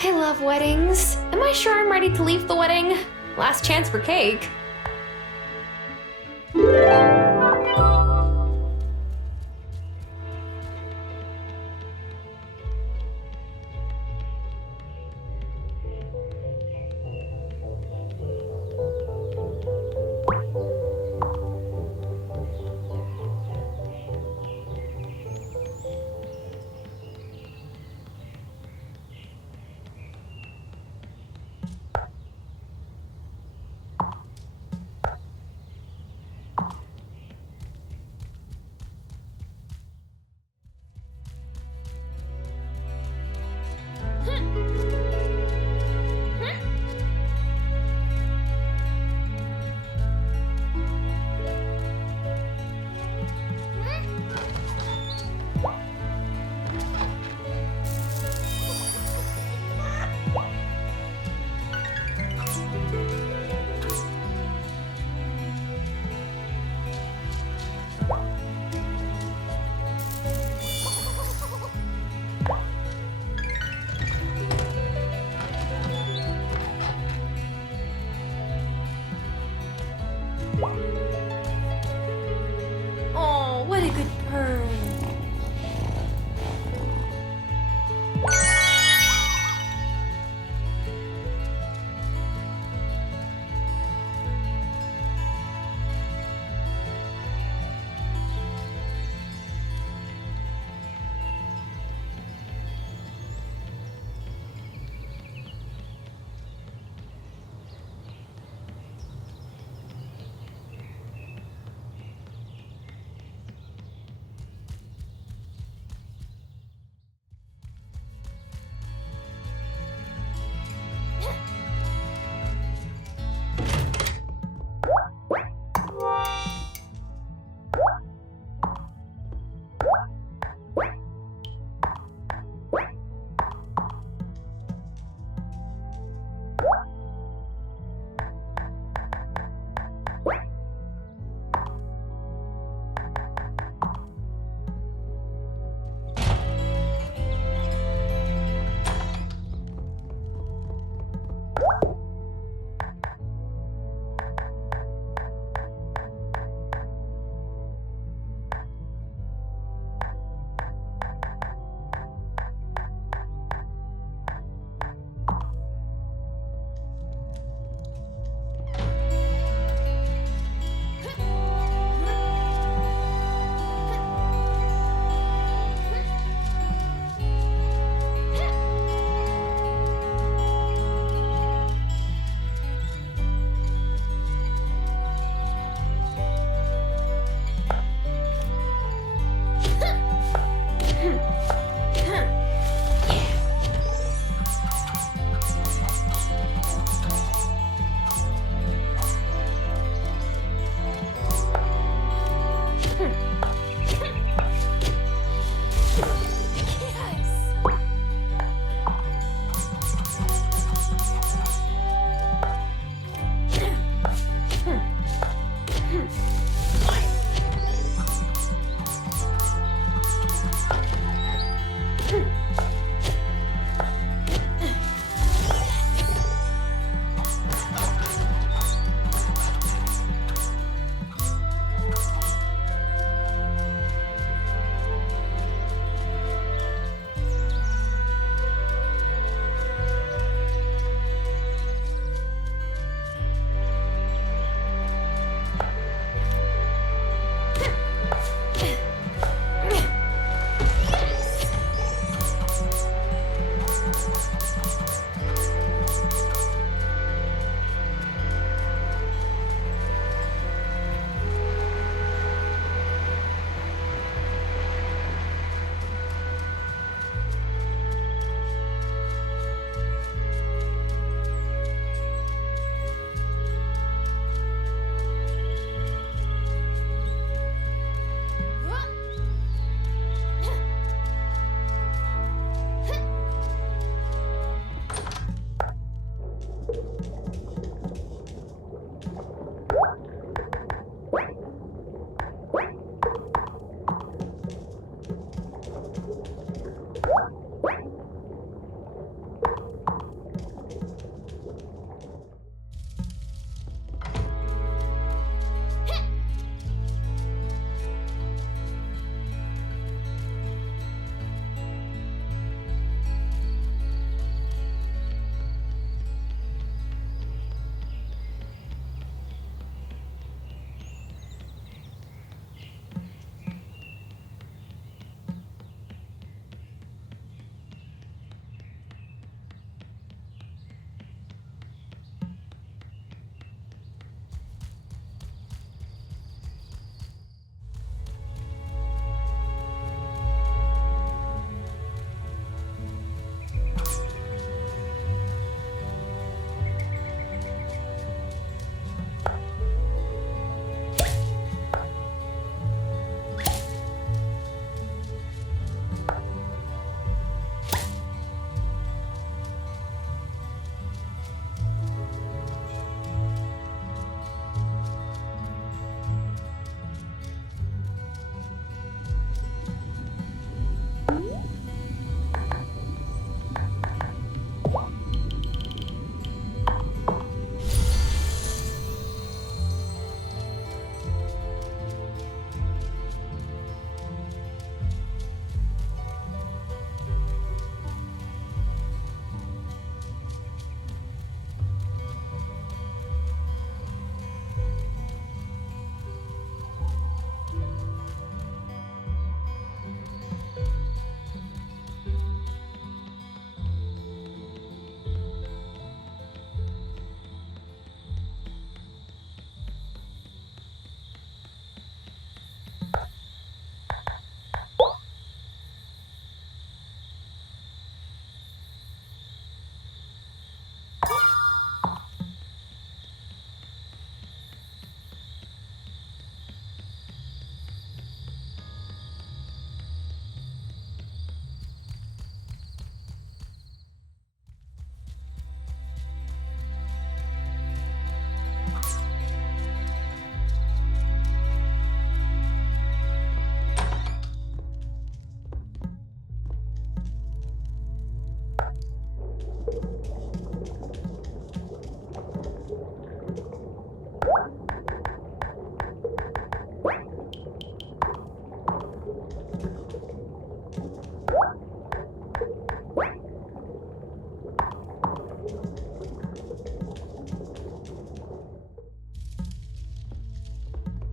I love weddings. Am I sure I'm ready to leave the wedding? Last chance for cake.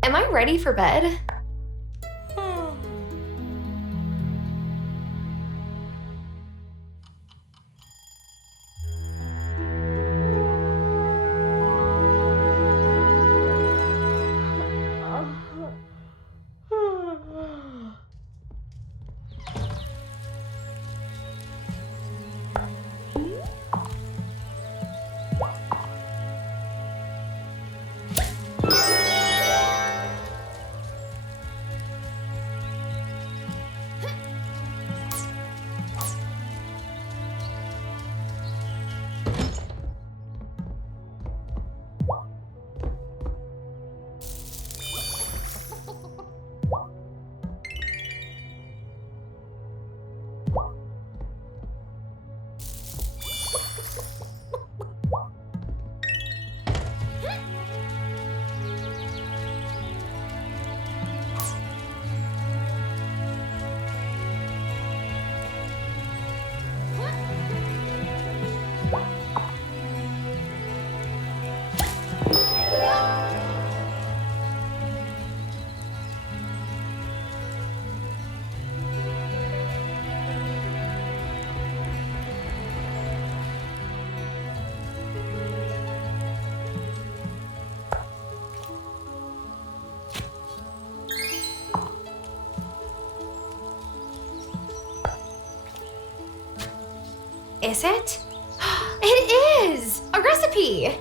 Am I ready for bed? Is it? It is! A recipe!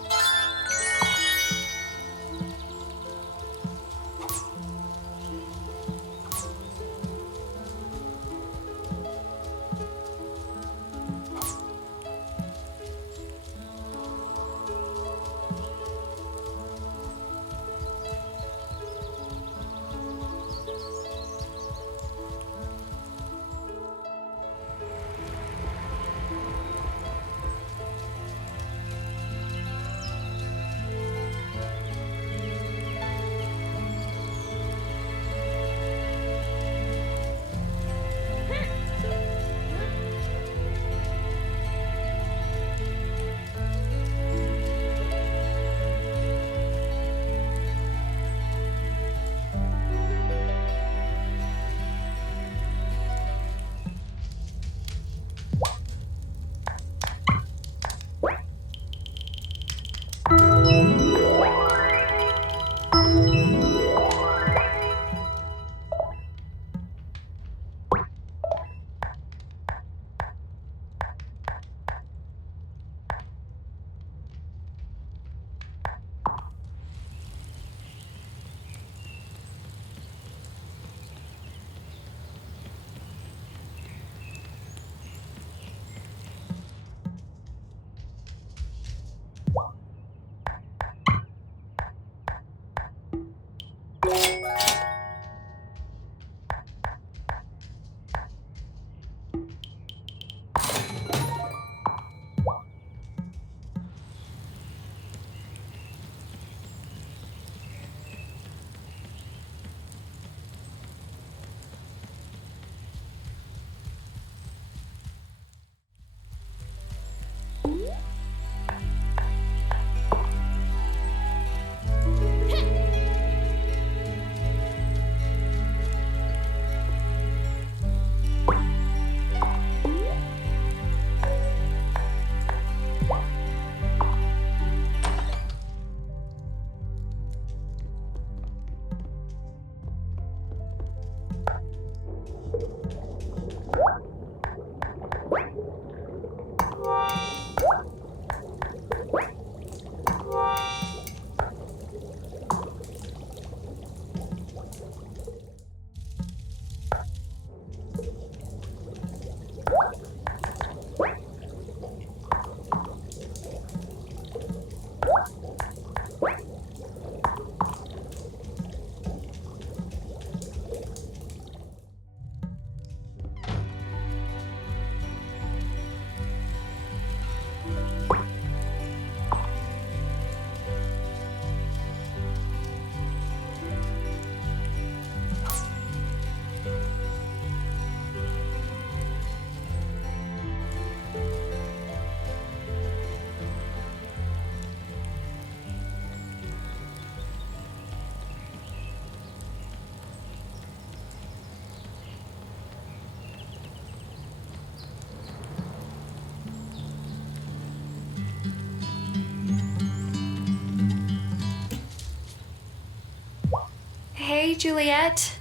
Hey, Juliet.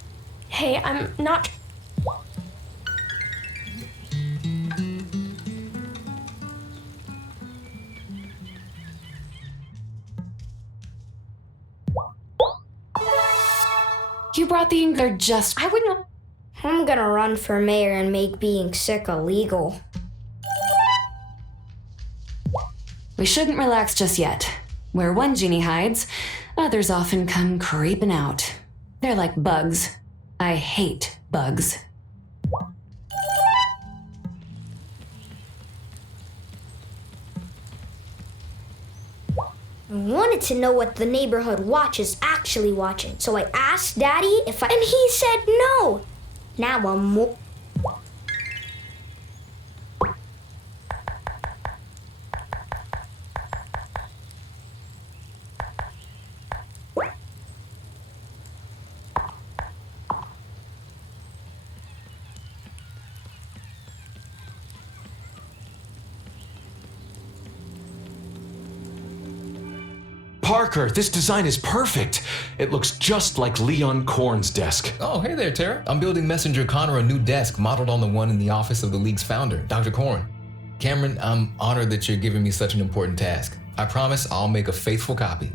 Hey, I'm not... You brought the ink. They're just... I wouldn't... I'm gonna run for mayor and make being sick illegal. We shouldn't relax just yet. Where one genie hides, others often come creeping out. They're like bugs. I hate bugs. I wanted to know what the neighborhood watch is actually watching, so I asked Daddy if I... And he said no! Now I'm Parker, this design is perfect. It looks just like Leon Korn's desk. Oh, hey there, Tara. I'm building Messenger Connor a new desk modeled on the one in the office of the League's founder, Dr. Korn. Cameron, I'm honored that you're giving me such an important task. I promise I'll make a faithful copy.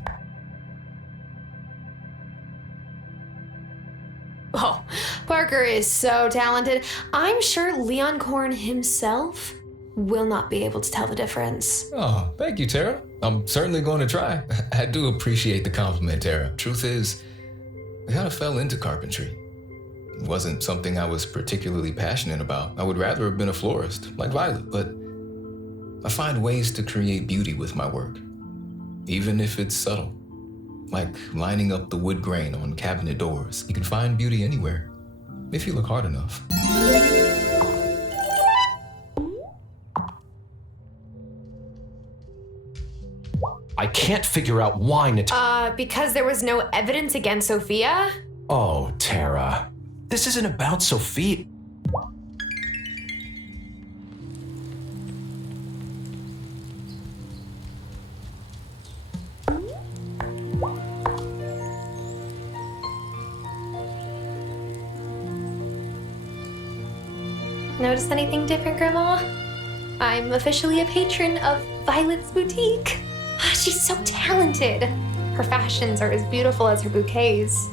Oh, Parker is so talented. I'm sure Leon Korn himself will not be able to tell the difference. Oh, thank you, Tara. I'm certainly going to try. I do appreciate the compliment, Tara. Truth is, I kind of fell into carpentry. It wasn't something I was particularly passionate about. I would rather have been a florist, like Violet, but I find ways to create beauty with my work, even if it's subtle. Like lining up the wood grain on cabinet doors. You can find beauty anywhere, if you look hard enough. I can't figure out why Because there was no evidence against Sophia? Oh, Tara. This isn't about Sophia. Notice anything different, Grandma? I'm officially a patron of Violet's boutique. She's so talented. Her fashions are as beautiful as her bouquets.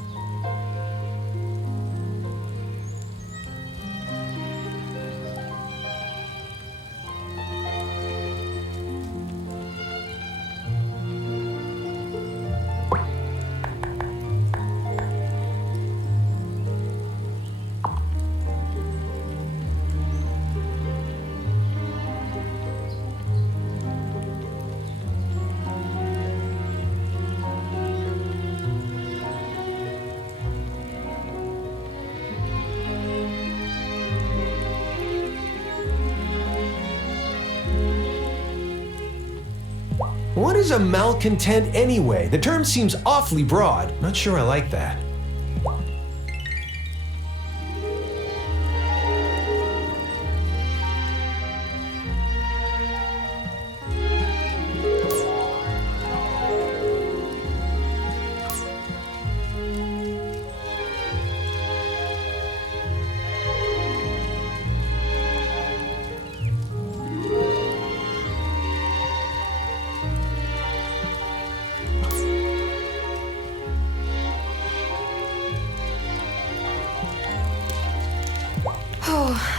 What is a malcontent anyway? The term seems awfully broad. Not sure I like that.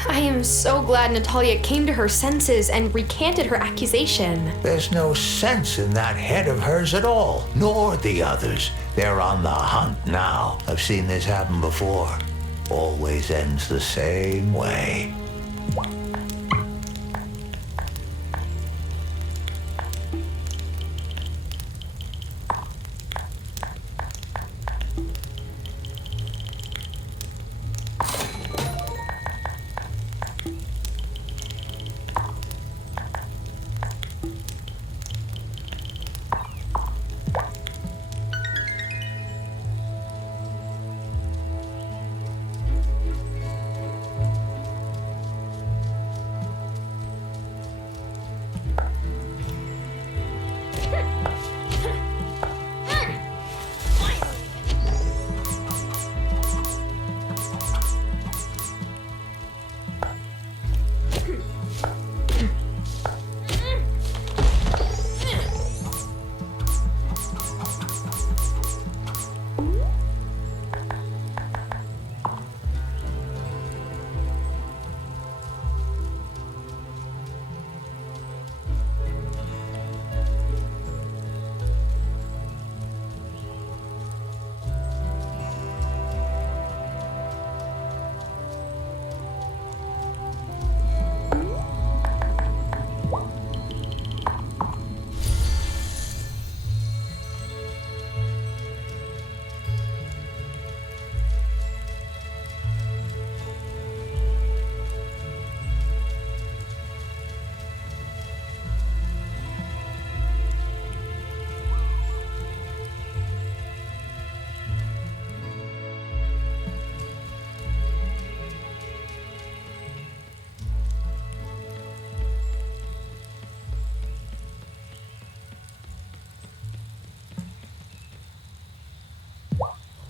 I am so glad Natalia came to her senses and recanted her accusation. There's no sense in that head of hers at all, nor the others. They're on the hunt now. I've seen this happen before. Always ends the same way.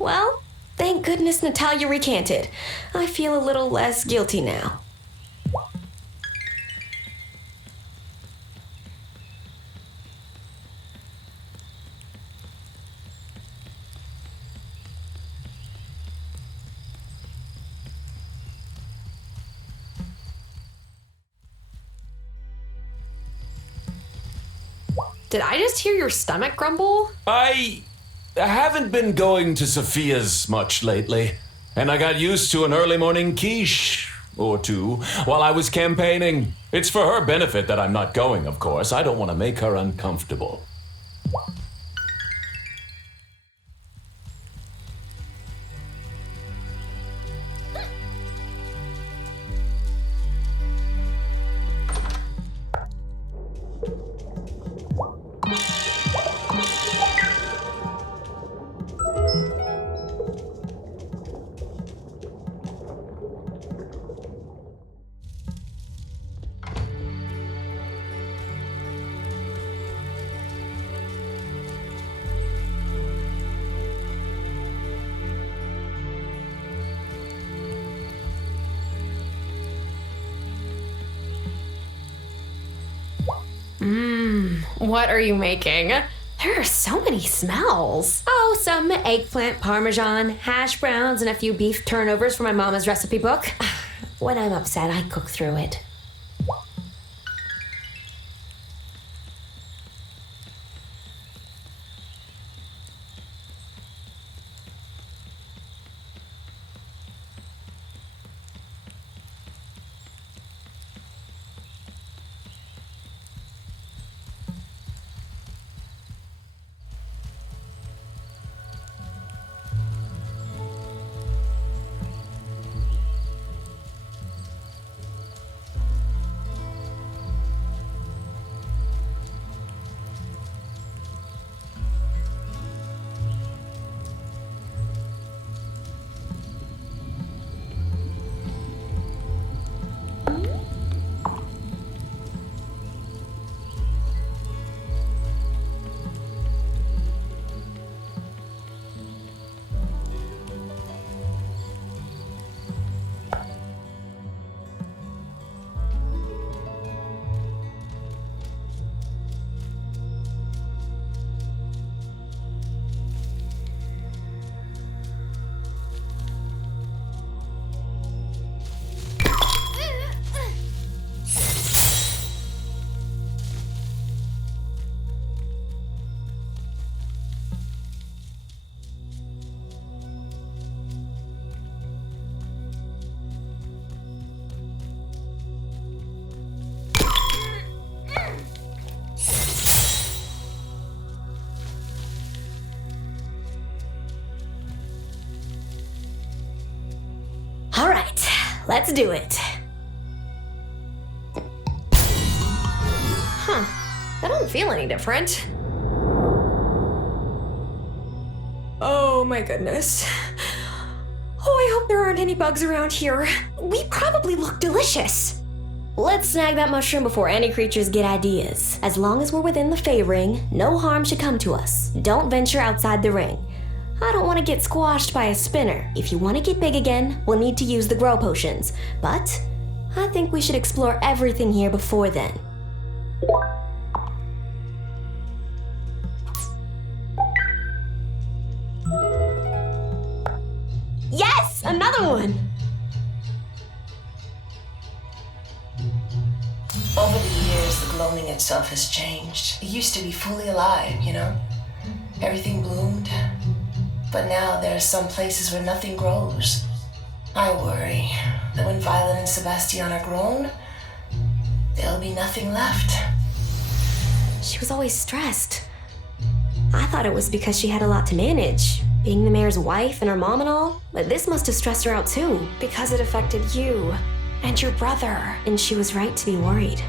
Well, thank goodness Natalia recanted. I feel a little less guilty now. Did I just hear your stomach grumble? I haven't been going to Sophia's much lately, and I got used to an early morning quiche or two while I was campaigning. It's for her benefit that I'm not going, of course. I don't want to make her uncomfortable. What are you making? There are so many smells. Oh, some eggplant parmesan, hash browns, and a few beef turnovers from my mama's recipe book. When I'm upset, I cook through it. All right, let's do it. Huh. I don't feel any different. Oh my goodness. Oh, I hope there aren't any bugs around here. We probably look delicious. Let's snag that mushroom before any creatures get ideas. As long as we're within the Fae ring, no harm should come to us. Don't venture outside the ring. I don't want to get squashed by a spinner. If you want to get big again, we'll need to use the grow potions. But I think we should explore everything here before then. Yes! Another one! Over the years, the gloaming itself has changed. It used to be fully alive, you know? Everything bloomed. But now there are some places where nothing grows. I worry that when Violet and Sebastian are grown, there'll be nothing left. She was always stressed. I thought it was because she had a lot to manage, being the mayor's wife and her mom and all, but this must have stressed her out too. Because it affected you and your brother. And she was right to be worried.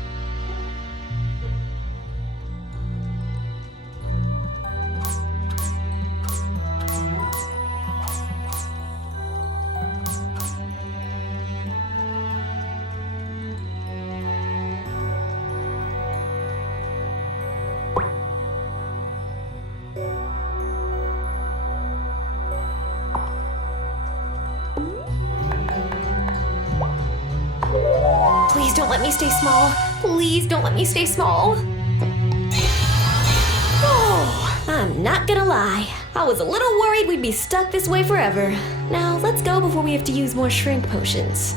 let me stay small. Please don't let me stay small. Oh, I'm not gonna lie. I was a little worried we'd be stuck this way forever. Now, let's go before we have to use more shrink potions.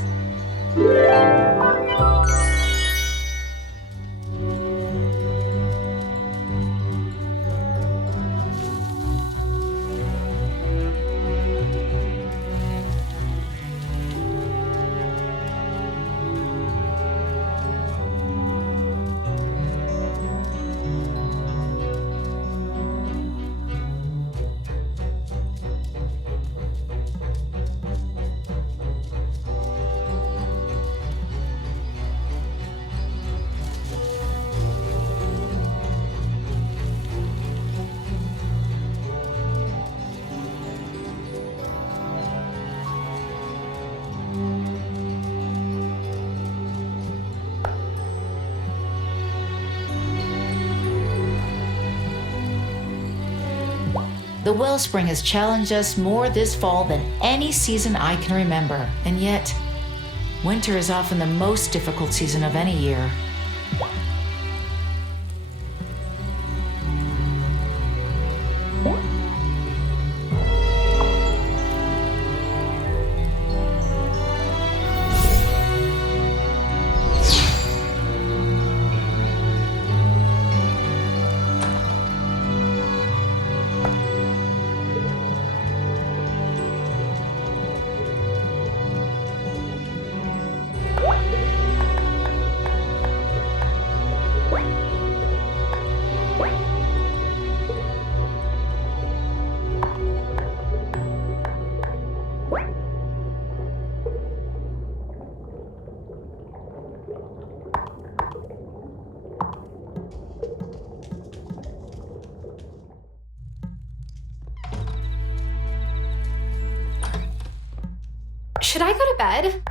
The wellspring has challenged us more this fall than any season I can remember. And yet, winter is often the most difficult season of any year. Should I go to bed?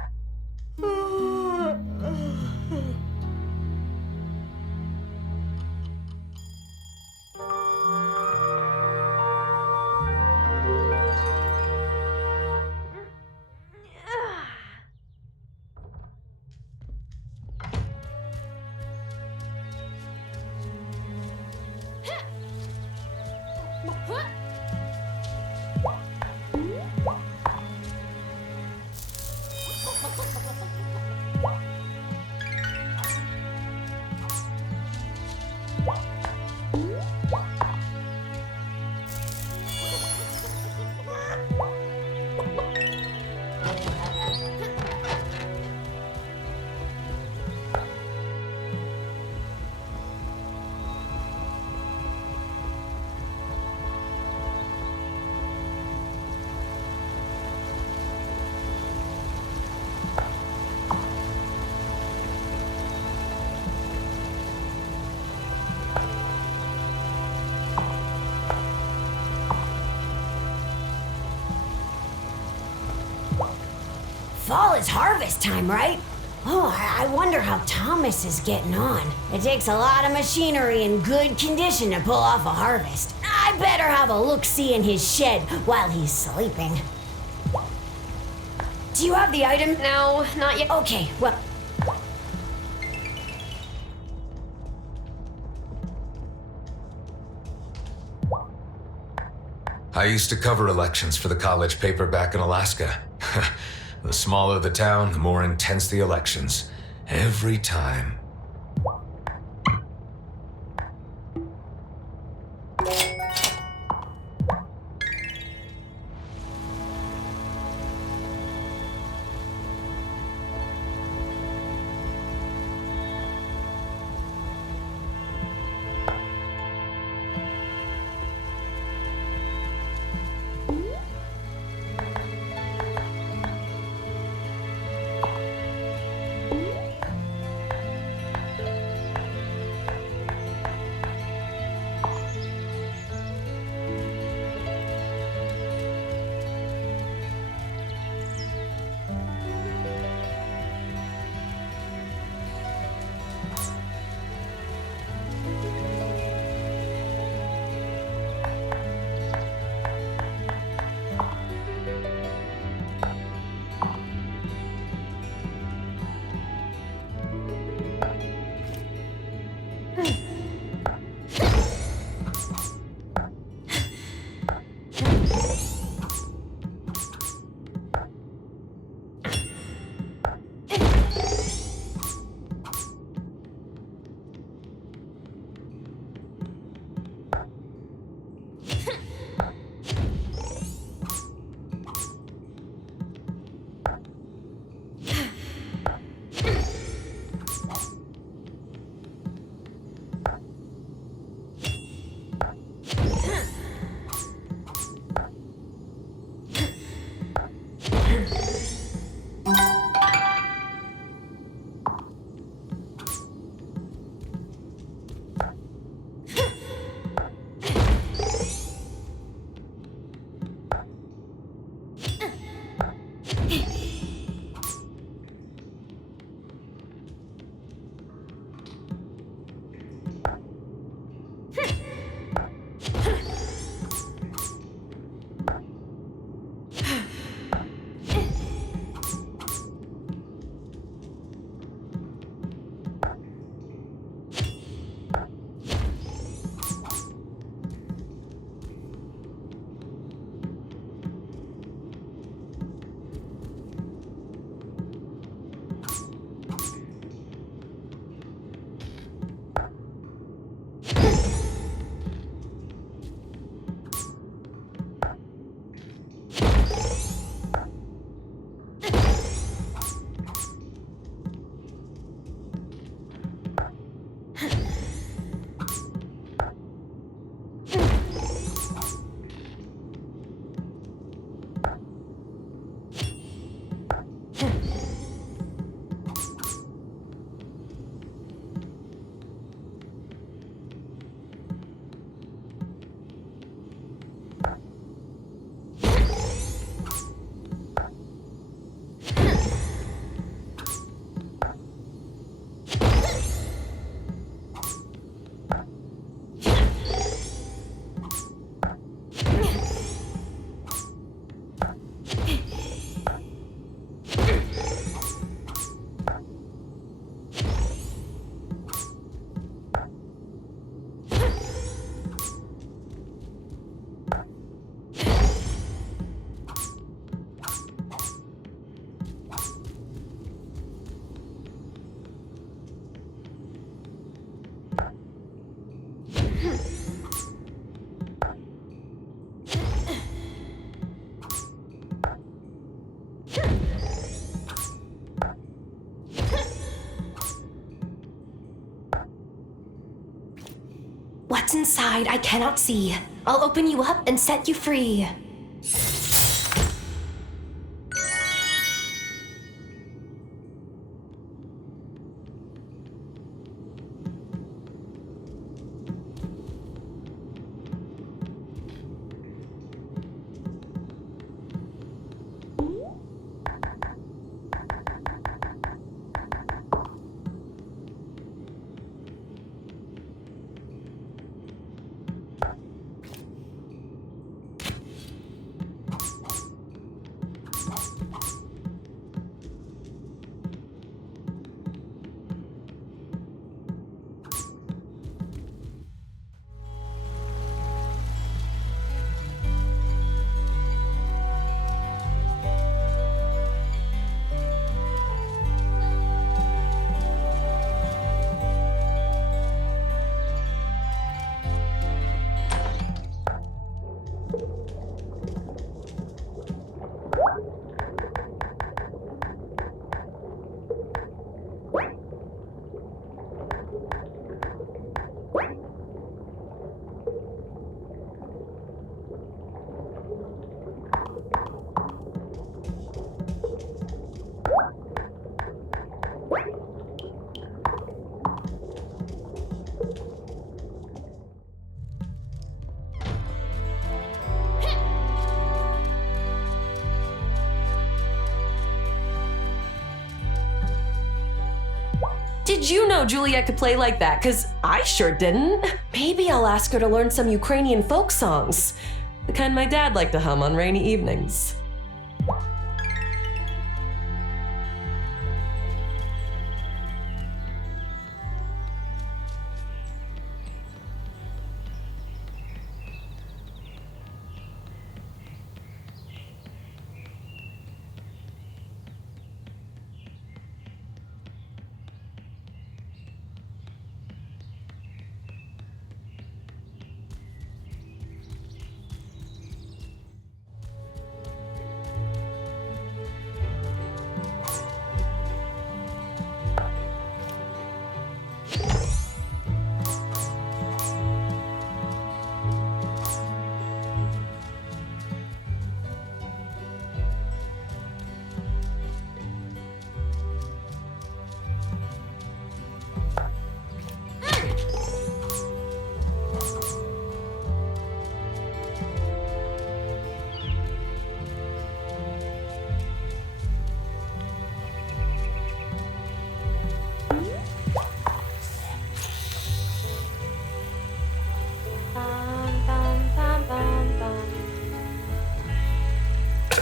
Fall is harvest time, right? Oh, I wonder how Thomas is getting on. It takes a lot of machinery in good condition to pull off a harvest. I better have a look-see in his shed while he's sleeping. Do you have the item? No, not yet. Okay, well... I used to cover elections for the college paper back in Alaska. The smaller the town, the more intense the elections. Every time. What's inside I cannot see. I'll open you up and set you free. Did you know Juliet could play like that? 'Cause I sure didn't. Maybe I'll ask her to learn some Ukrainian folk songs, the kind my dad liked to hum on rainy evenings.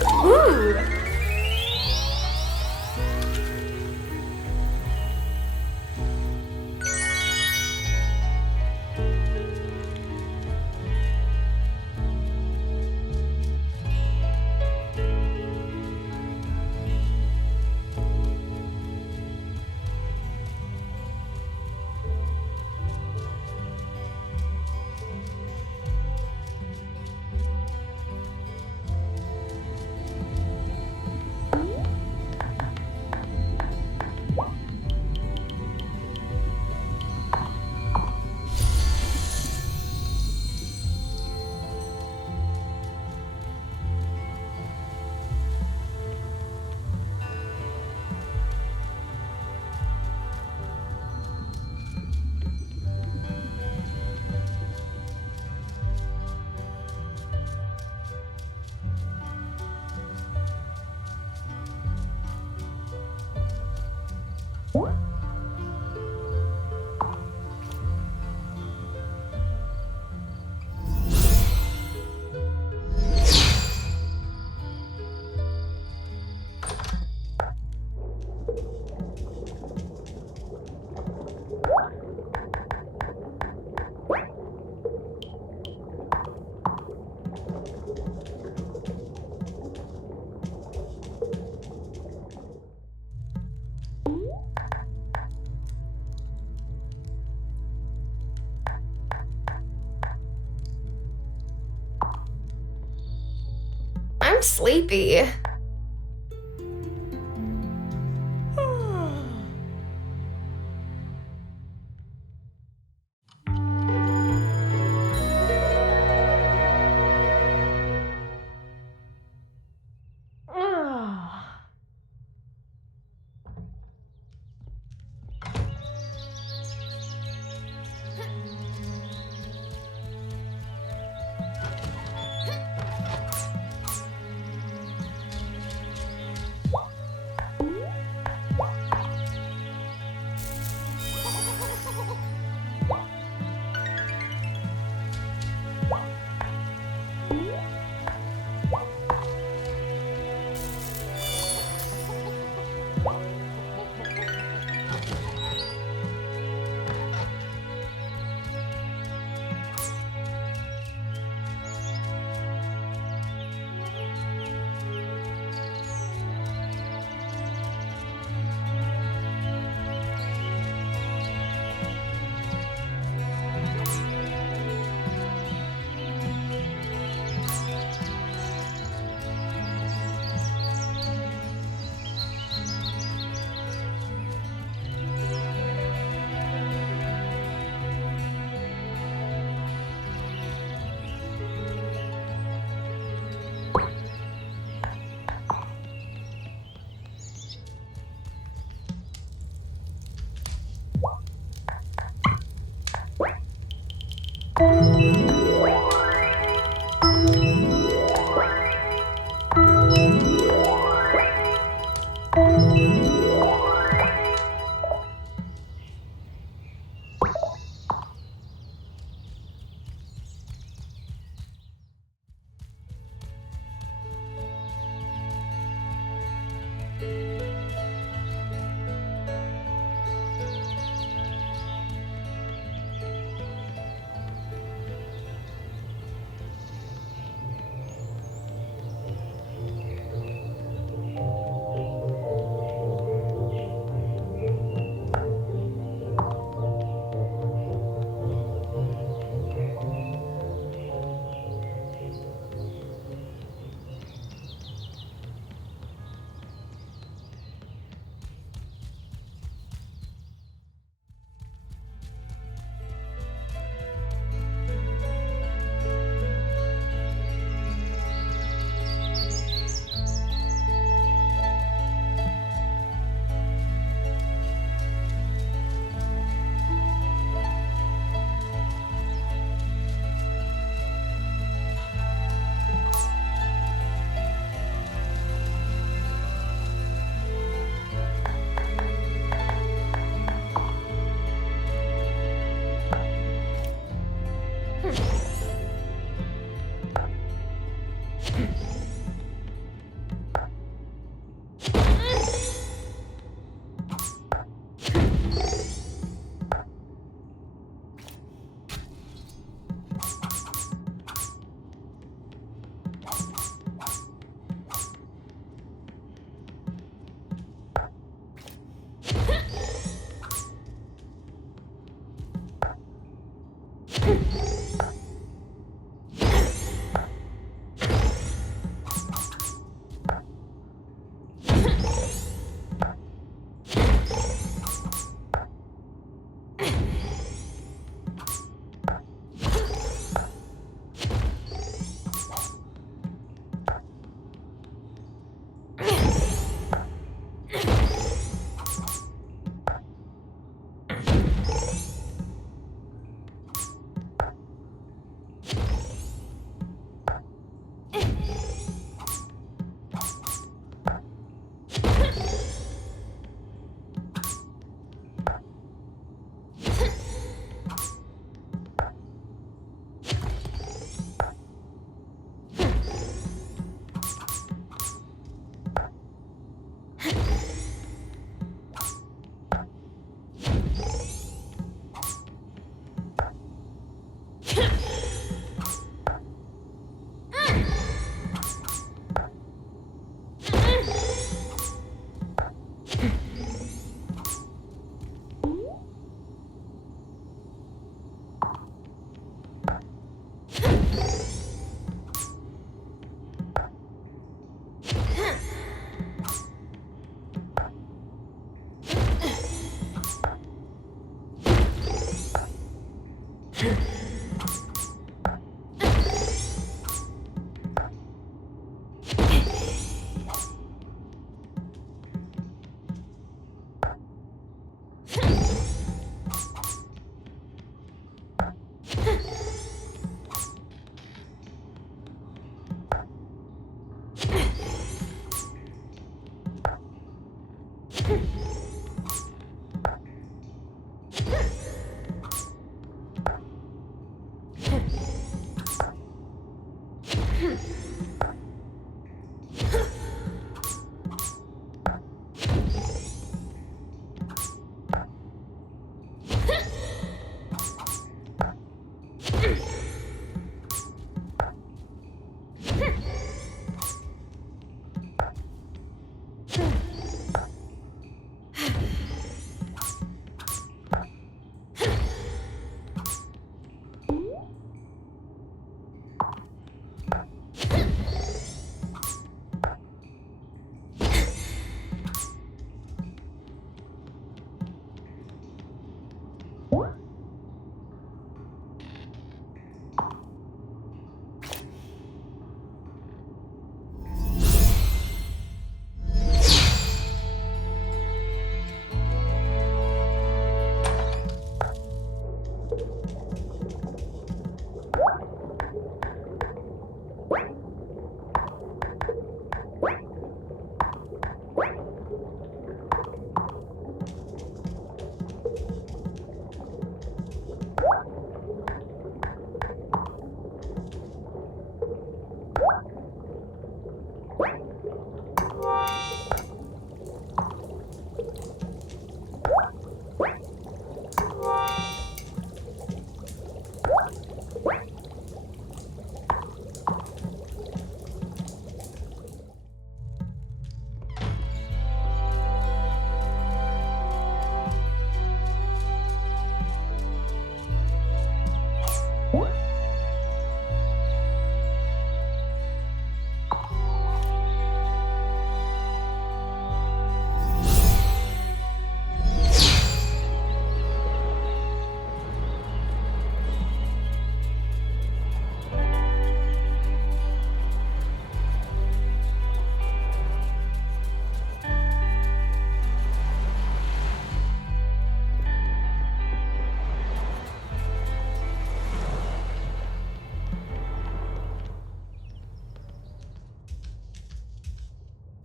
Ooh. I'm sleepy.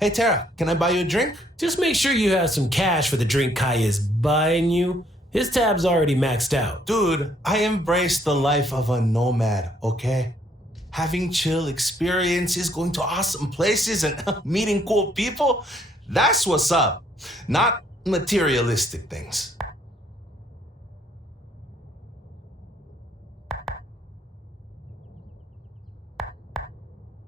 Hey, Tara, can I buy you a drink? Just make sure you have some cash for the drink Kai is buying you. His tab's already maxed out. Dude, I embrace the life of a nomad, okay? Having chill experiences, going to awesome places, and meeting cool people, that's what's up. Not materialistic things.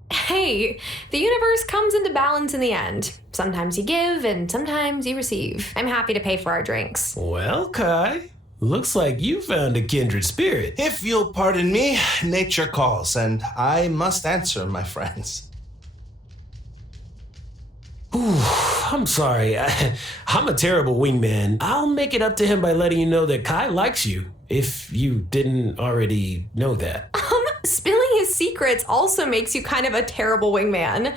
Hey, the universe comes into balance in the end. Sometimes you give and sometimes you receive. I'm happy to pay for our drinks. Well, Kai, looks like you found a kindred spirit. If you'll pardon me, nature calls, and I must answer, my friends. Ooh, I'm sorry. I'm a terrible wingman. I'll make it up to him by letting you know that Kai likes you, if you didn't already know that. Spilling his secrets also makes you kind of a terrible wingman.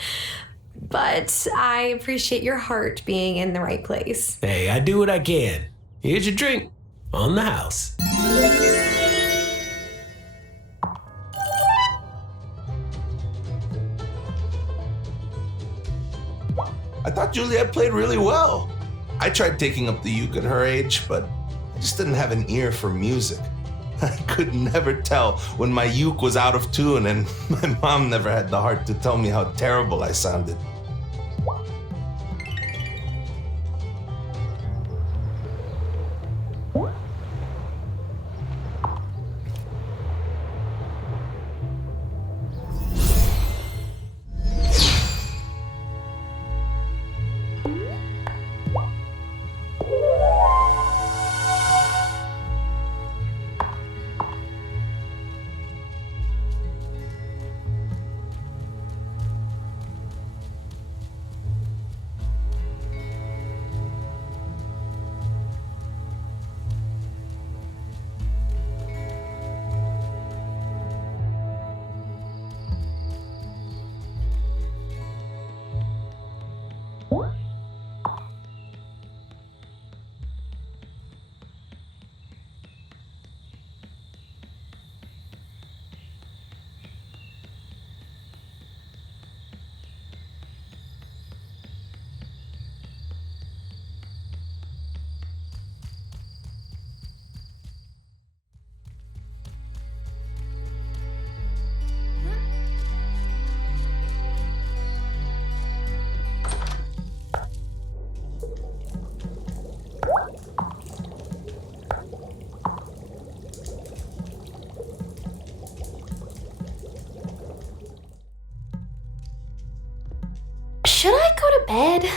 But I appreciate your heart being in the right place. Hey, I do what I can. Here's your drink. On the house. I thought Juliet played really well. I tried taking up the uke at her age, but I just didn't have an ear for music. I could never tell when my uke was out of tune, and my mom never had the heart to tell me how terrible I sounded. Should I go to bed?